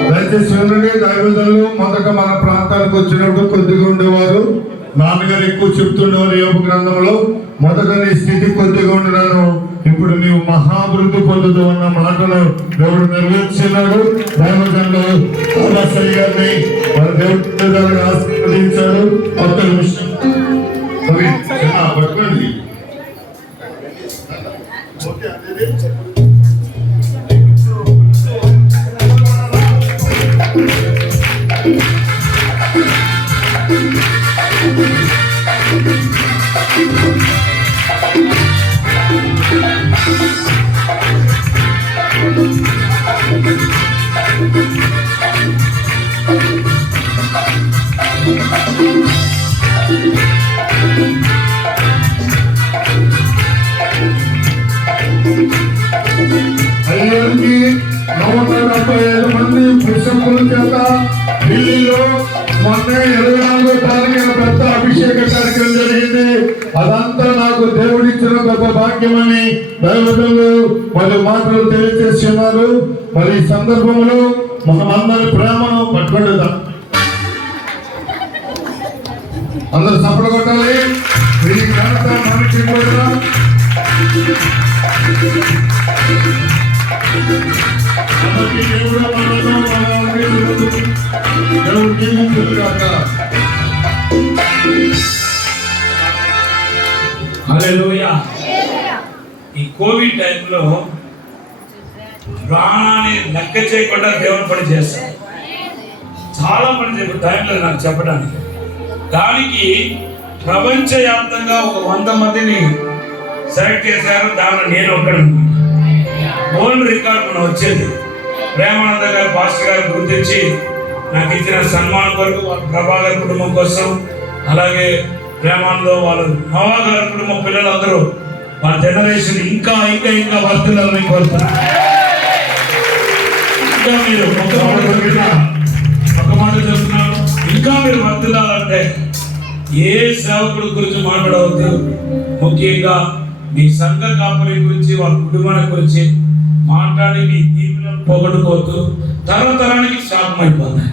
దయచేసి వినండి. దైవజనులు మొదట మన ప్రాంతానికి వచ్చినప్పుడు కొద్దిగా ఉండేవారు. నాన్నగారు ఎక్కువ చెప్తుండేవారు యోగ గ్రంథంలో. మొదట నీ స్థితి కొద్దిగా ఉండరాను, ఇప్పుడు నీవు మహాభివృద్ధి పొందుతూ ఉన్న మాటను దేవుడు నెరవేర్చినాడు. దైవజనులు కాళాశ్రీ గారిని మన దేవుడు ఆశీర్వదించాడు. ఒక్క నిమిషం పట్టుకోండి. అయ్యారికి 175 మంది బిషపుల చేత ఢిల్లీలో మొన్న 24వ తారీఖున పెద్ద అభిషేక కార్యక్రమం జరిగింది. అదంతా నాకు దేవుడిచ్చిన గొప్ప భాగ్యమని దైవజనులు పలు మాటలు తెలియజేస్తున్నారు. మరి ఈ సందర్భంలో మనమందరి ప్రేమను పట్టుకుంటాం. అందరూ సపోర్ట్ కొట్టాలి. ఈ ఘనత మనకి కూడా హల్లెలూయా. ఈ కోవిడ్ టైంలో ప్రాణాన్ని లెక్క చేయకుండా దేవుని పని చేస్తాం. చాలా పని చేయకుండా టైం లేదు నాకు చెప్పడానికి. దానికి ప్రపంచవ్యాప్తంగా ఒక 100 మందిని సెలెక్ట్ చేశారు. దానిలో నేను ఒక్కడు. వరల్డ్ రికార్డ్ మనం వచ్చేది. ప్రేమానంద గారు పాస్టర్ గారు గుర్తించి నాకు ఇచ్చిన సన్మానం కొరకు వాళ్ళ ప్రభాకర్ కుటుంబం కోసం, అలాగే ప్రేమానంద వాళ్ళ నవా గారి కుటుంబం పిల్లలందరూ వాళ్ళ జనరేషన్ ఇంకా ఇంకా ఇంకా వర్తిల్లాలని కోరుతున్నారు. ఇంకా మీరు ఒక మాట చెప్తున్నాను, ఇంకా మీరు వర్తిల్లాలంటే ఏ సేవకుడి గురించి మాట్లాడవద్దు. ముఖ్యంగా మీ సంఘ కాపరి గురించి, వాళ్ళ కుటుంబాల గురించి మాట్లాడి మీ దీవులను పోగొట్టుకోవద్దు. తరతరానికి శాపం అయిపోతాయి.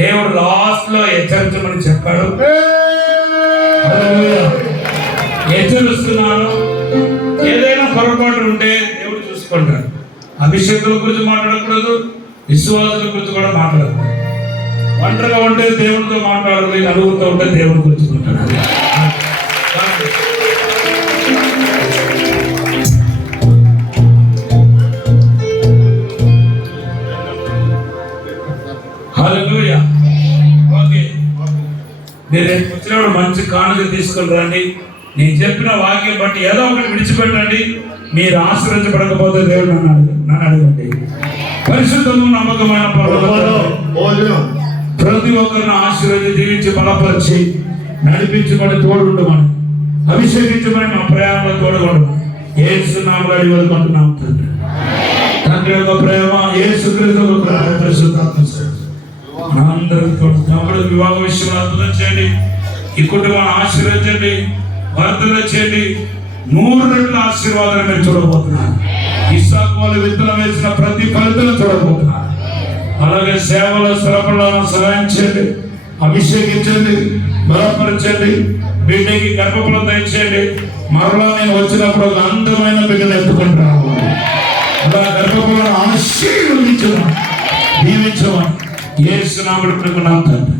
దేవుడు లాస్ట్ లో హెచ్చరించమని చెప్పాడు. హెచ్చరిస్తున్నాను, ఏదైనా పొరపాటు ఉంటే దేవుడు చూసుకుంటాడు. అభిషేకుల గురించి మాట్లాడకూడదు, విశ్వాసుల గురించి కూడా మాట్లాడకూడదు. ఒంటరిగా ఉంటే దేవుడితో మాట్లాడాలి, నలుగురితో ఉంటే దేవుడి గురించి మాట్లాడాలి. హల్లెలూయా. ఓకే, మీరు రేపు వచ్చినప్పుడు మంచి కానుక తీసుకొని రండి. నేను చెప్పిన వాక్యం బట్టి ఏదో ఒకటి విడిచిపెట్టండి. మీరు ఆశీర్వదించబడకపోతే దేవుడు నన్ను అడగండి. పరిశుద్ధము నమ్మకమైన పరలోకము ప్రతి ఒక్కరిని ఆశీర్వదించి దీవించి బలపరిచి నడిపించుకొని తోడుండమని, అభిషేకించమని మా ప్రయాణంలో తోడుకుండమని యేసు నామములో అడిగి వేడుకుంటున్నాము తండ్రి. తండ్రి యొక్క ప్రేమ, యేసుక్రీస్తు యొక్క ప్రేమ, పరిశుద్ధాత్మ అందరితో తమ్ముడు వివాహ విషయంలో అద్భుతం చేయండి. ఈ కుటుంబాన్ని ఆశీర్వదించండి, వర్ధన చేయండి. 100 రెట్ల ఆశీర్వాదాలు మీరు చూడబోతున్నారు. ఇస్సాకు వాళ్ళు విత్తనం వేసిన ప్రతి ఫలితం చూడబోతున్నారు. అలాగే సేవలో శ్రమలను సహాయం చేయండి, అభిషేకించండి, బలపరచండి. బిడ్డకి గర్భఫలం దయచేయండి. మరలా నేను వచ్చినప్పుడు ఒక అందమైన బిడ్డను ఎత్తుకొని రావాలి. అలా గర్భఫలం ఆశీర్వదించమని, దీవించమని యేసు నామములో తండ్రి.